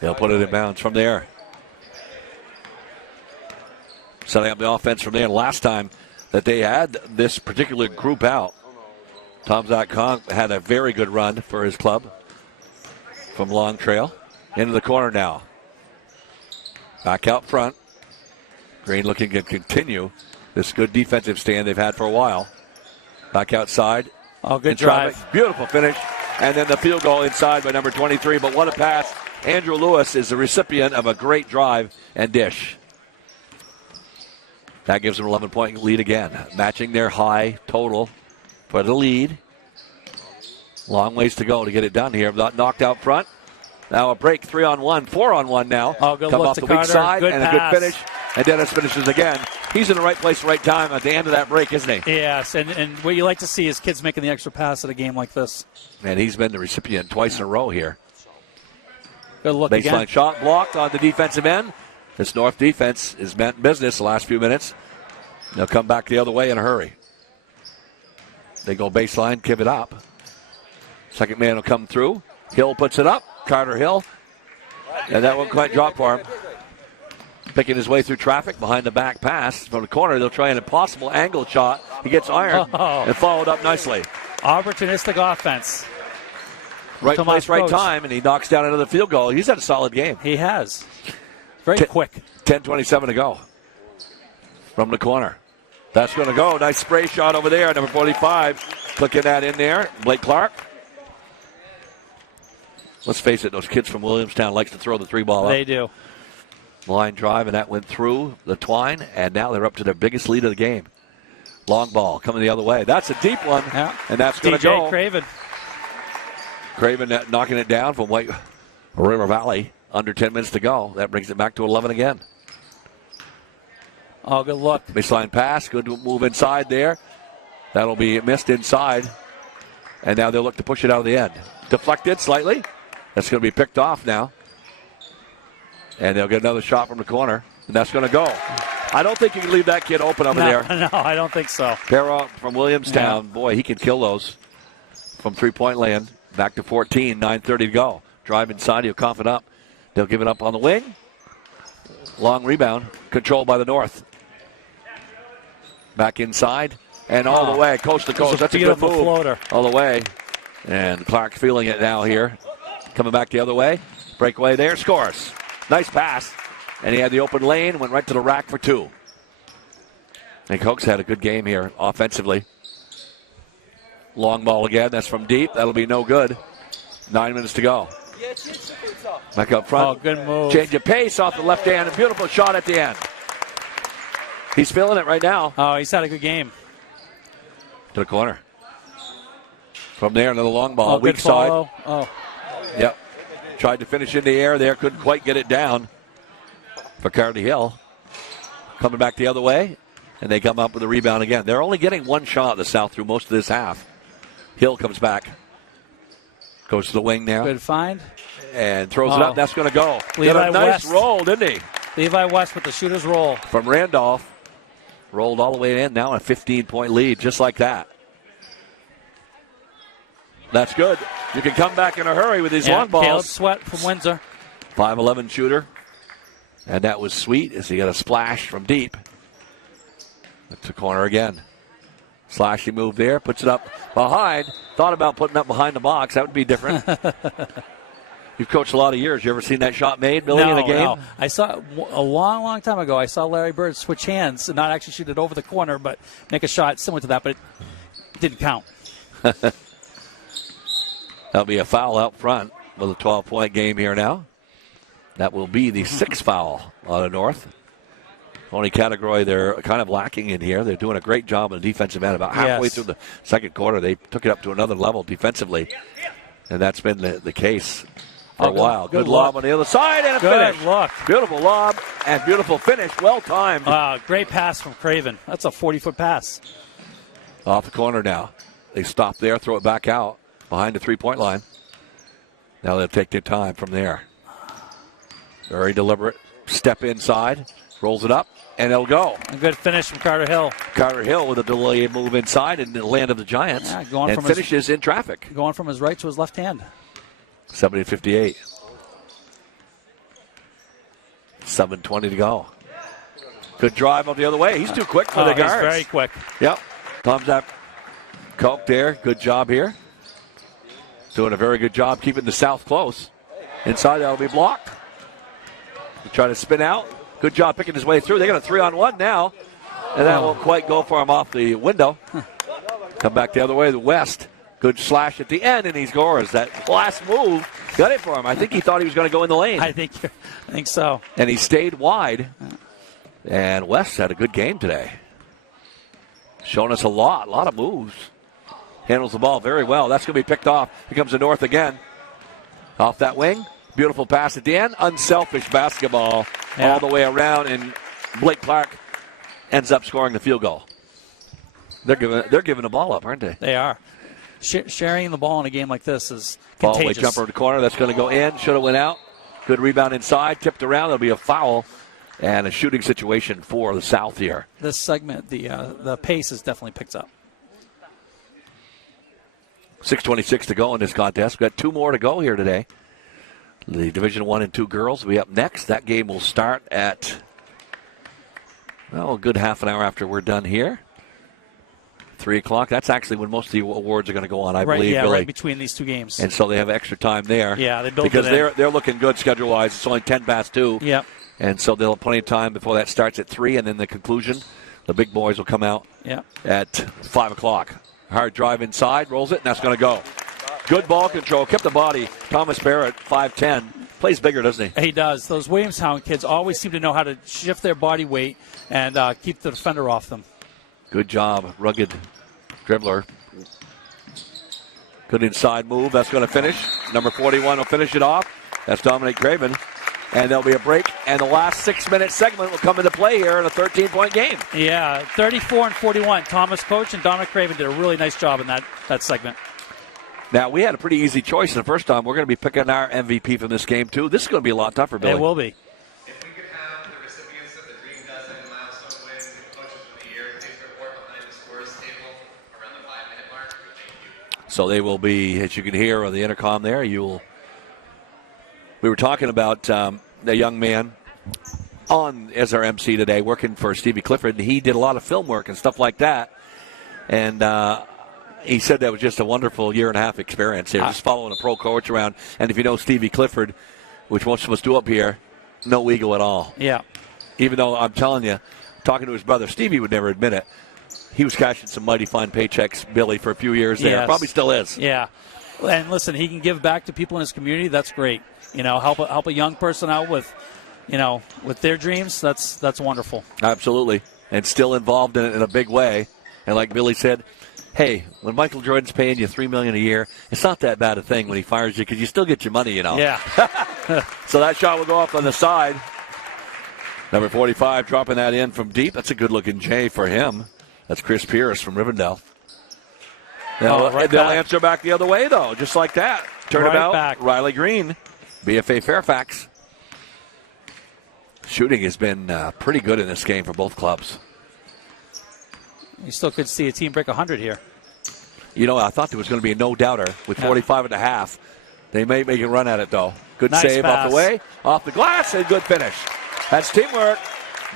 They'll put it in bounds from there. Setting up the offense from there. Last time that they had this particular group out, Tom Zotkonk had a very good run for his club from Long Trail. Into the corner now. Back out front. Green looking to continue this good defensive stand they've had for a while. Back outside. Oh, good drive. Beautiful finish. And then the field goal inside by number 23. But what a pass. Andrew Lewis is the recipient of a great drive and dish. That gives them an 11-point lead again. Matching their high total for the lead. Long ways to go to get it done here. Knocked out front. Now a break, 3-on-1, 4-on-1 now. Oh, good Come look off to the Carter. weak side Good and pass. a good finish. And Dennis finishes again. He's in the right place, right time at the end of that break, isn't he? Yes, and what you like to see is kids making the extra pass at a game like this. And he's been the recipient twice in a row here. Good look Baseline again. shot blocked on the defensive end. This North defense is meant business the last few minutes. They'll come back the other way in a hurry. They go baseline, give it up. Second man will come through. Hill puts it up. Carter Hill. And that won't quite drop for him. Picking his way through traffic behind the back pass from the corner. They'll try an impossible angle shot. He gets iron and followed up nicely. Opportunistic offense. Right Tomas place, right Coach. time, and he knocks down another field goal. He's had a solid game. He has. Very quick. 10:27 to go from the corner. That's going to go. Nice spray shot over there. Number 45 clicking that in there. Blake Clark. Let's face it, those kids from Williamstown likes to throw the three ball up. They do. Line drive, and that went through the twine, and now they're up to their biggest lead of the game. Long ball coming the other way. That's a deep one, and that's going to go. DJ Craven. Craven knocking it down from White River Valley. Under 10 minutes to go. That brings it back to 11 again. Oh, good look. Baseline pass. Good move inside there. That'll be missed inside. And now they'll look to push it out of the end. Deflected slightly. That's going to be picked off now. And they'll get another shot from the corner. and that's going to go. I don't think you can leave that kid open over there. No, I don't think so. Para from Williamstown, boy, he can kill those from three-point land. Back to 14, 9:30 to go. Drive inside, he'll cough it up. They'll give it up on the wing. Long rebound, controlled by the North. Back inside, and all the way, coast to coast. That's a good move. Floater. All the way. And Clark feeling it now here. Coming back the other way. Breakaway there, scores. Nice pass. And he had the open lane, went right to the rack for two. And Coke's had a good game here offensively. Long ball again, that's from deep. That'll be no good. 9 minutes to go. Back up front. Oh, good move. Change of pace off the left hand. A beautiful shot at the end. He's feeling it right now. Oh, he's had a good game. To the corner. From there, another long ball. Weak good side. follow. Oh. Yep. Tried to finish in the air there. Couldn't quite get it down. For Cardi Hill. Coming back the other way. And they come up with a rebound again. They're only getting one shot, the South, through most of this half. Hill comes back. Goes to the wing now. Good find. And throws it up. That's going to go. Levi Got a nice West. roll, didn't he? Levi West with the shooter's roll. From Randolph. Rolled all the way in. Now a 15-point lead, just like that. That's good. You can come back in a hurry with these long balls. Caleb Sweat from Windsor. 5'11" shooter. And that was sweet as he got a splash from deep. That's the corner again. Slashy move there. Puts it up behind. Thought about putting up behind the box. That would be different. You've coached a lot of years. You ever seen that shot made, Billy, in a game? No. I saw a long time ago. I saw Larry Bird switch hands and not actually shoot it over the corner, but make a shot similar to that, but it didn't count. That'll be a foul out front with a 12-point game here now. That will be the sixth foul on the North. Only category they're kind of lacking in here. They're doing a great job on the defensive end. About halfway through the second quarter, they took it up to another level defensively. And that's been the case for a while. Good lob on the other side and a finish. Good look. Beautiful lob and beautiful finish. Well timed. Great pass from Craven. That's a 40-foot pass. Off the corner now. They stop there, throw it back out behind the three-point line. Now they'll take their time from there. Very deliberate. Step inside. Rolls it up. And it'll go. A good finish from Carter Hill. Carter Hill with a delay move inside in the land of the Giants. Yeah, and finishes in traffic. Going from his right to his left hand. 70-58. 7:20 to go. Good drive up the other way. He's too quick for the guards. He's very quick. Yep. Thumbs up. Coke there. Good job here. Doing a very good job keeping the South close. Inside, that'll be blocked. He try to spin out. Good job picking his way through. They got a 3-on-1 now. And that won't quite go for him off the window. Come back the other way, the West. Good slash at the end, and he scores. That last move got it for him. I think he thought he was going to go in the lane. I think so. And he stayed wide. And West had a good game today. Showing us a lot of moves. Handles the ball very well. That's going to be picked off. Here comes the North again. Off that wing. Beautiful pass at the end. Unselfish basketball all the way around, and Blake Clark ends up scoring the field goal. They're giving the ball up, aren't they? They are. Sharing the ball in a game like this is Ball contagious. jumper to the corner. That's going to go in. Should have went out. Good rebound inside. Tipped around. There'll be a foul and a shooting situation for the South here. This segment, the pace has definitely picked up. 6:26 to go in this contest. We've got two more to go here today. The Division I and 2 girls will be up next. That game will start at, a good half an hour after we're done here. 3 o'clock. That's actually when most of the awards are going to go on, I believe. Yeah, Billy. right between these two games. And so they have extra time there. Yeah, they built because it in. they're looking good schedule-wise. It's only 10 past 2. Yep. And so they'll have plenty of time before that starts at 3, and then the conclusion, the big boys will come out at 5 o'clock. Hard drive inside, rolls it, and that's going to go. Good ball control, kept the body. Thomas Barrett, 5'10", plays bigger, doesn't he? He does. Those Williamstown kids always seem to know how to shift their body weight and keep the defender off them. Good job, rugged dribbler. Good inside move, that's going to finish. Number 41 will finish it off. That's Dominic Craven. And there'll be a break, and the last 6-minute segment will come into play here in a 13-point game. Yeah, 34 and 41. Thomas Coach and Dominic Craven did a really nice job in that segment. Now, we had a pretty easy choice the first time. We're going to be picking our MVP from this game, too. This is going to be a lot tougher, Billy. It will be. So they will be, as you can hear on the intercom there, we were talking about the young man on as our MC today, working for Stevie Clifford, and he did a lot of film work and stuff like that. And he said that was just a wonderful year-and-a-half experience. They were just following a pro coach around. And if you know Stevie Clifford, which most of us do up here, no ego at all. Yeah. Even though I'm telling you, talking to his brother, Stevie would never admit it. He was cashing some mighty fine paychecks, Billy, for a few years there. Yes. Probably still is. Yeah. And listen, he can give back to people in his community. That's great. Help a young person out with their dreams. That's wonderful. Absolutely. And still involved in it in a big way. And like Billy said, hey, when Michael Jordan's paying you $3 million a year, it's not that bad a thing when he fires you because you still get your money, Yeah. So that shot will go off on the side. Number 45 dropping that in from deep. That's a good-looking J for him. That's Chris Pierce from Rivendell. They'll answer back the other way, though, just like that. Turnabout, back. Riley Green, BFA Fairfax. Shooting has been pretty good in this game for both clubs. You still could see a team break 100 here. I thought there was going to be a no-doubter with 45 and a half. They may make a run at it, though. Good nice save pass. off the way, off the glass, and good finish. That's teamwork.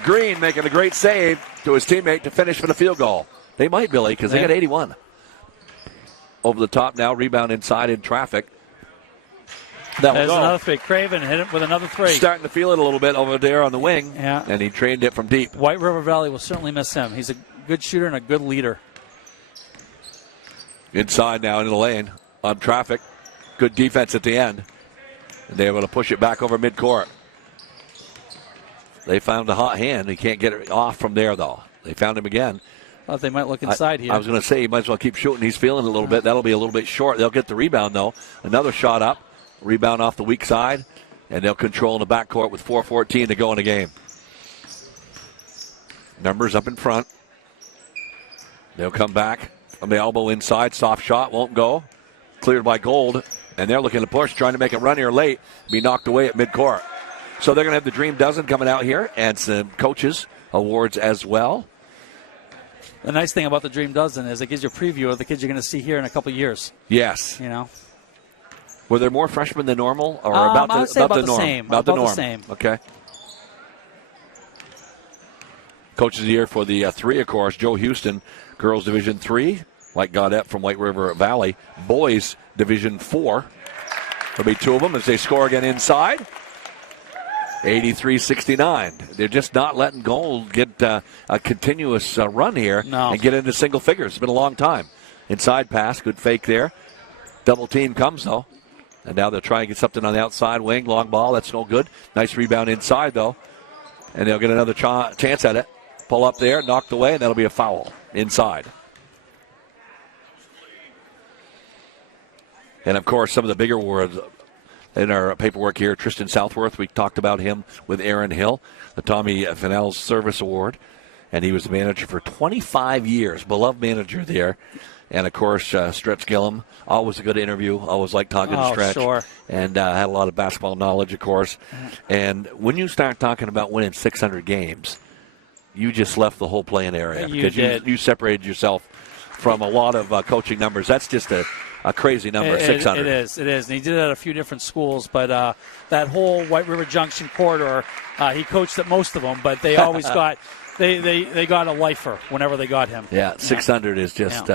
Green making a great save to his teammate to finish for the field goal. They might, Billy, because they got 81. Over the top now, rebound inside in traffic. There's another three. Craven hit it with another three. Starting to feel it a little bit over there on the wing. Yeah. And he trained it from deep. White River Valley will certainly miss him. He's a good shooter and a good leader. Inside now into the lane on traffic. Good defense at the end. And they're able to push it back over midcourt. They found a hot hand. He can't get it off from there, though. They found him again. Thought they might look inside here. I was going to say, he might as well keep shooting. He's feeling it a little bit. That'll be a little bit short. They'll get the rebound, though. Another shot up. Rebound off the weak side. And they'll control in the backcourt with 4:14 to go in the game. Numbers up in front. They'll come back from the elbow inside. Soft shot. Won't go. Cleared by Gold. And they're looking to push, trying to make a run here late. Be knocked away at midcourt. So they're going to have the Dream Dozen coming out here and some coaches awards as well. The nice thing about the Dream Dozen is it gives you a preview of the kids you're going to see here in a couple of years. Yes. Were there more freshmen than normal, or I would about say the norm? Same. About the norm. Same. Okay. Coaches of the year for the three, of course, Joe Houston, girls Division 3, like Gaudette from White River Valley, boys Division 4. There'll be two of them as they score again inside. 83-69. They're just not letting Gold get a continuous run here and get into single figures. It's been a long time. Inside pass, good fake there. Double team comes, though. And now they'll try and get something on the outside wing. Long ball, that's no good. Nice rebound inside, though. And they'll get another chance at it. Pull up there, knocked away, and that'll be a foul inside. And, of course, some of the bigger awards in our paperwork here, Tristan Southworth, we talked about him with Aaron Hill, the Tommy Fennell Service Award, and he was the manager for 25 years, beloved manager there. And, of course, Stretch Gillum, always a good interview, always liked talking to Stretch. Sure. And had a lot of basketball knowledge, of course. And when you start talking about winning 600 games, you just left the whole playing area. You did. You separated yourself from a lot of coaching numbers. That's just a crazy number, 600. It is. And he did it at a few different schools, but that whole White River Junction corridor, he coached at most of them, but they always got they got a lifer whenever they got him. Yeah, 600 is just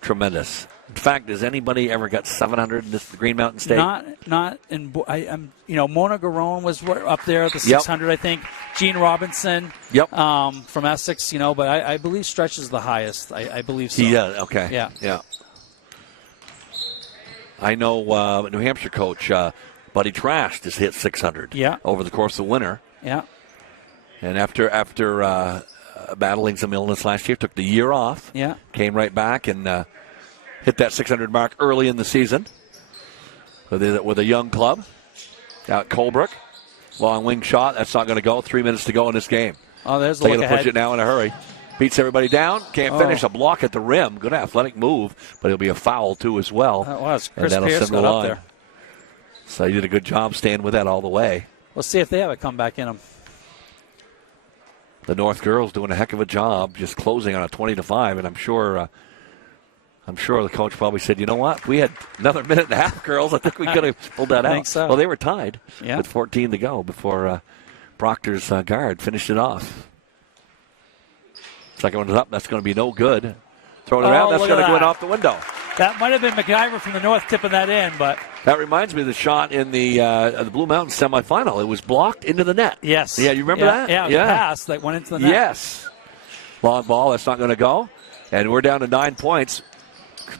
tremendous. In fact, has anybody ever got 700 in this Green Mountain State? Not in. Mona Garone was up there at the 600, I think. Gene Robinson. Yep. From Essex, but I believe Stretch is the highest. I believe so. Yeah. Okay. Yeah. I know New Hampshire coach Buddy Trask has hit 600 over the course of the winter. Yeah. And after battling some illness last year, took the year off. Yeah. Came right back and hit that 600 mark early in the season with a young club out at Colebrook. Long wing shot. That's not going to go. 3 minutes to go in this game. Oh, there's the They're look going to push ahead. it now in a hurry. Beats everybody down. Can't finish. A block at the rim. Good athletic move, but it'll be a foul, too, as well. That was. And Chris that'll Pierce send the got up line. there. So he did a good job staying with that all the way. Let's see if they have a comeback in them. The North girls doing a heck of a job just closing on a 20-5, and I'm sure I'm sure the coach probably said, you know what? If we had another minute and a half, girls, I think we could have pulled that out. I think so. Well, they were tied Yeah. with 14 to go before Proctor's guard finished it off. Second one's up. That's going to be no good. Throw it around. That's look going at to go that. off the window. That might have been MacGyver from the north tipping that in, but That reminds me of the shot in the Blue Mountain semifinal. It was blocked into the net. yes. Yeah, you remember that? Yeah, it was a pass that went into the net. Yes. Long ball. That's not going to go. And we're down to 9 points.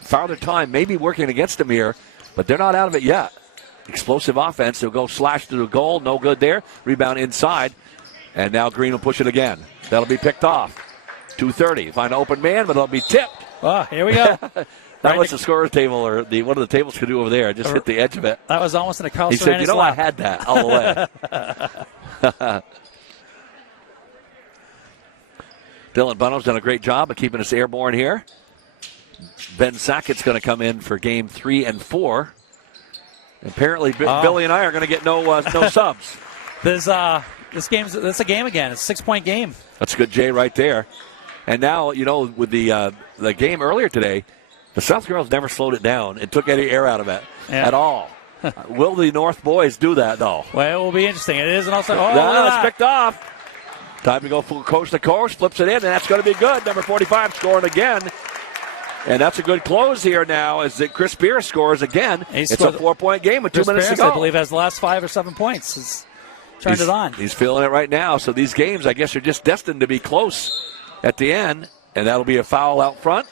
Father Time may be working against them here, but they're not out of it yet. Explosive offense. They'll go slash to the goal. No good there. Rebound inside. And now Green will push it again. That'll be picked off. 2:30. Find an open man, but it'll be tipped. Oh, here we go. That was the scorer's table, or one of the tables could do over there. Just hit the edge of it. That was almost in a Carl He said, Saranis I lap. had that all the way. Dylan Bunnell's done a great job of keeping us airborne here. Ben Sackett's going to come in for game 3 and 4. Apparently, Billy and I are going to get no subs. This that's a game again. It's a 6-point game. That's a good Jay right there. And now, with the game earlier today, the South girls never slowed it down and took any air out of it at all. Will the North boys do that, though? Well, it will be interesting. It is, and also, It's picked off. Time to go full coast to coast, flips it in, and that's going to be good. Number 45 scoring again. And that's a good close here now as Chris Pierce scores again. It's a 4-point game with 2 minutes to go. I believe, has the last 5 or 7 points. He's turned it on. He's feeling it right now. So these games, I guess, are just destined to be close at the end. And that'll be a foul out front.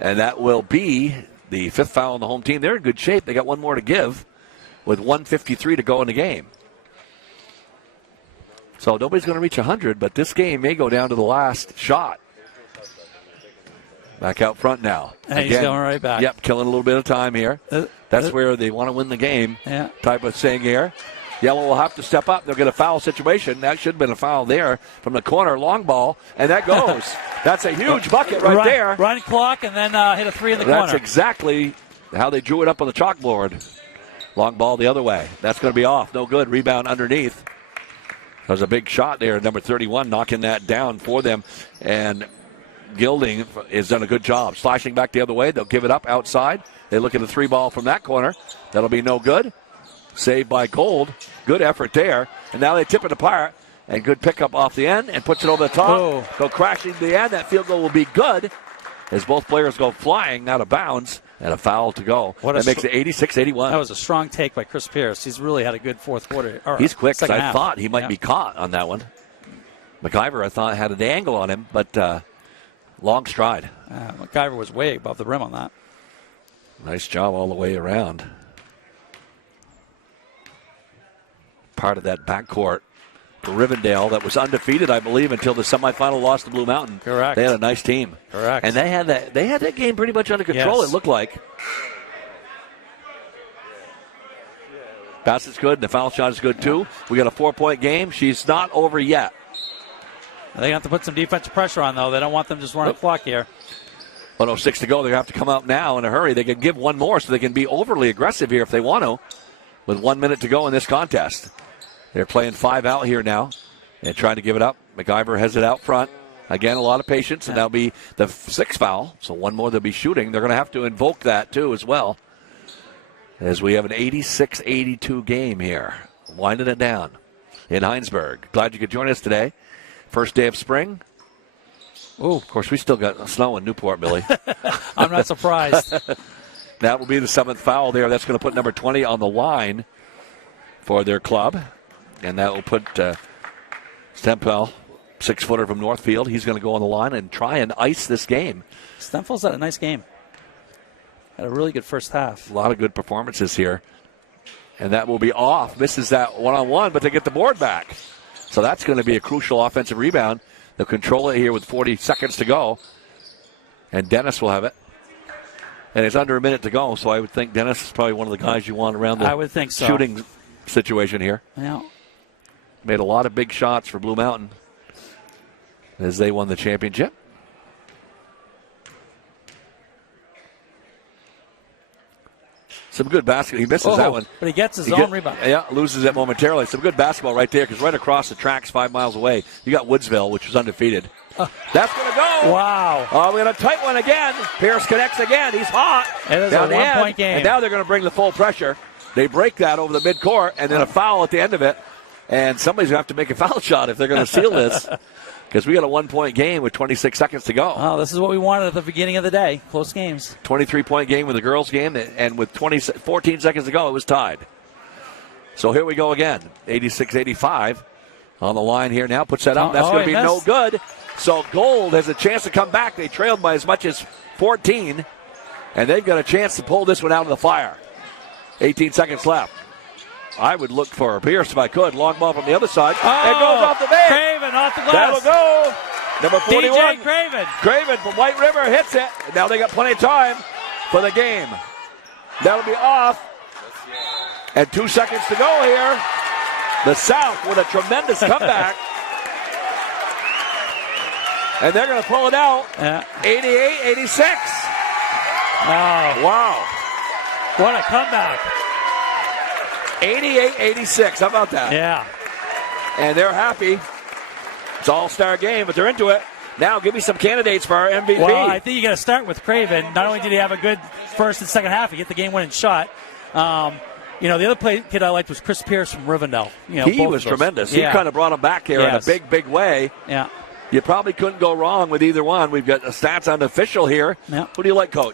And that will be the 5th foul on the home team. They're in good shape. They got one more to give with 1:53 to go in the game. So nobody's going to reach 100, but this game may go down to the last shot. Back out front now. And he's going right back. Yep, killing a little bit of time here. That's where they want to win the game type of thing here. Yellow will have to step up. They'll get a foul situation. That should have been a foul there from the corner. Long ball, and that goes. That's a huge bucket right there. Run clock, and then hit a 3 in the That's corner. That's exactly how they drew it up on the chalkboard. Long ball the other way. That's going to be off. No good. Rebound underneath. There's a big shot there. Number 31 knocking that down for them. And Gilding has done a good job. Slashing back the other way. They'll give it up outside. They look at the 3 ball from that corner. That'll be no good. Saved by Gold. Good effort there. And now they tip it apart. And good pickup off the end and puts it over the top. Oh. Go crashing to the end. That field goal will be good as both players go flying out of bounds. And a foul to go. That makes it 86-81. That was a strong take by Chris Pierce. He's really had a good fourth quarter. He's quick. Second I half. thought he might be caught on that one. MacGyver, I thought, had an angle on him, but long stride. MacGyver was way above the rim on that. Nice job all the way around. Part of that backcourt for Rivendell that was undefeated, I believe, until the semifinal loss to Blue Mountain. Correct. They had a nice team. Correct. And they had that game pretty much under control, Yes. it looked like. Bassett's good, and the foul shot is good, too. We got a 4-point game. She's not over yet. They have to put some defensive pressure on, though. They don't want them just running the clock here. 1:06 to go. They're going to have to come out now in a hurry. They can give one more so they can be overly aggressive here if they want to with 1 minute to go in this contest. They're playing 5 out here now and trying to give it up. MacGyver has it out front. Again, a lot of patience, and that'll be the 6th foul. So one more they'll be shooting. They're going to have to invoke that, too, as well, as we have an 86-82 game here. Winding it down in Heinsberg. Glad you could join us today. First day of spring. Oh, of course, we still got snow in Newport, Billy. I'm not surprised. That will be the 7th foul there. That's going to put number 20 on the line for their club. And that will put Stempel, 6-footer from Northfield. He's going to go on the line and try and ice this game. Stempel's had a nice game. Had a really good first half. A lot of good performances here. And that will be off. Misses that one-on-one, but they get the board back. So that's going to be a crucial offensive rebound. They'll control it here with 40 seconds to go. And Dennis will have it. And it's under a minute to go, so I would think Dennis is probably one of the guys you want around the I would think so. shooting situation here. Yeah. Made a lot of big shots for Blue Mountain as they won the championship. Some good basketball. He misses that one. But he gets his own rebound. Yeah, loses it momentarily. Some good basketball right there because right across the tracks 5 miles away, you got Woodsville, which was undefeated. That's going to go. Wow. Oh, we got a tight one again. Pierce connects again. He's hot. It is Down a the end. one-point game. And now they're going to bring the full pressure. They break that over the midcourt, and then a foul at the end of it. And somebody's going to have to make a foul shot if they're going to seal this. Because we got a 1-point game with 26 seconds to go. Oh, this is what we wanted at the beginning of the day. Close games. 23-point game with the girls' game, and with 14 seconds to go, it was tied. So here we go again. 86-85 on the line here now. Puts that up. That's going to be no good. So Gold has a chance to come back. They trailed by as much as 14, and they've got a chance to pull this one out of the fire. 18 seconds left. I would look for Pierce if I could. Long ball from the other side. Oh, and goes off the base. Craven off the glass. That'll go. Number 41. DJ Craven. Craven from White River hits it. And now they got plenty of time for the game. That'll be off. And 2 seconds to go here. The South with a tremendous comeback. And they're going to pull it out. 88-86. Wow. What a comeback. 88-86. How about that? Yeah. And they're happy. It's an all-star game, but they're into it. Now give me some candidates for our MVP. Well, I think you got to start with Craven. Not only did he have a good first and second half, he hit the game-winning shot. The other kid I liked was Chris Pierce from Rivendell. He was tremendous. Yeah. He kind of brought him back here in a big, big way. Yeah. You probably couldn't go wrong with either one. We've got the stats on the official here. Yeah. Who do you like, Coach?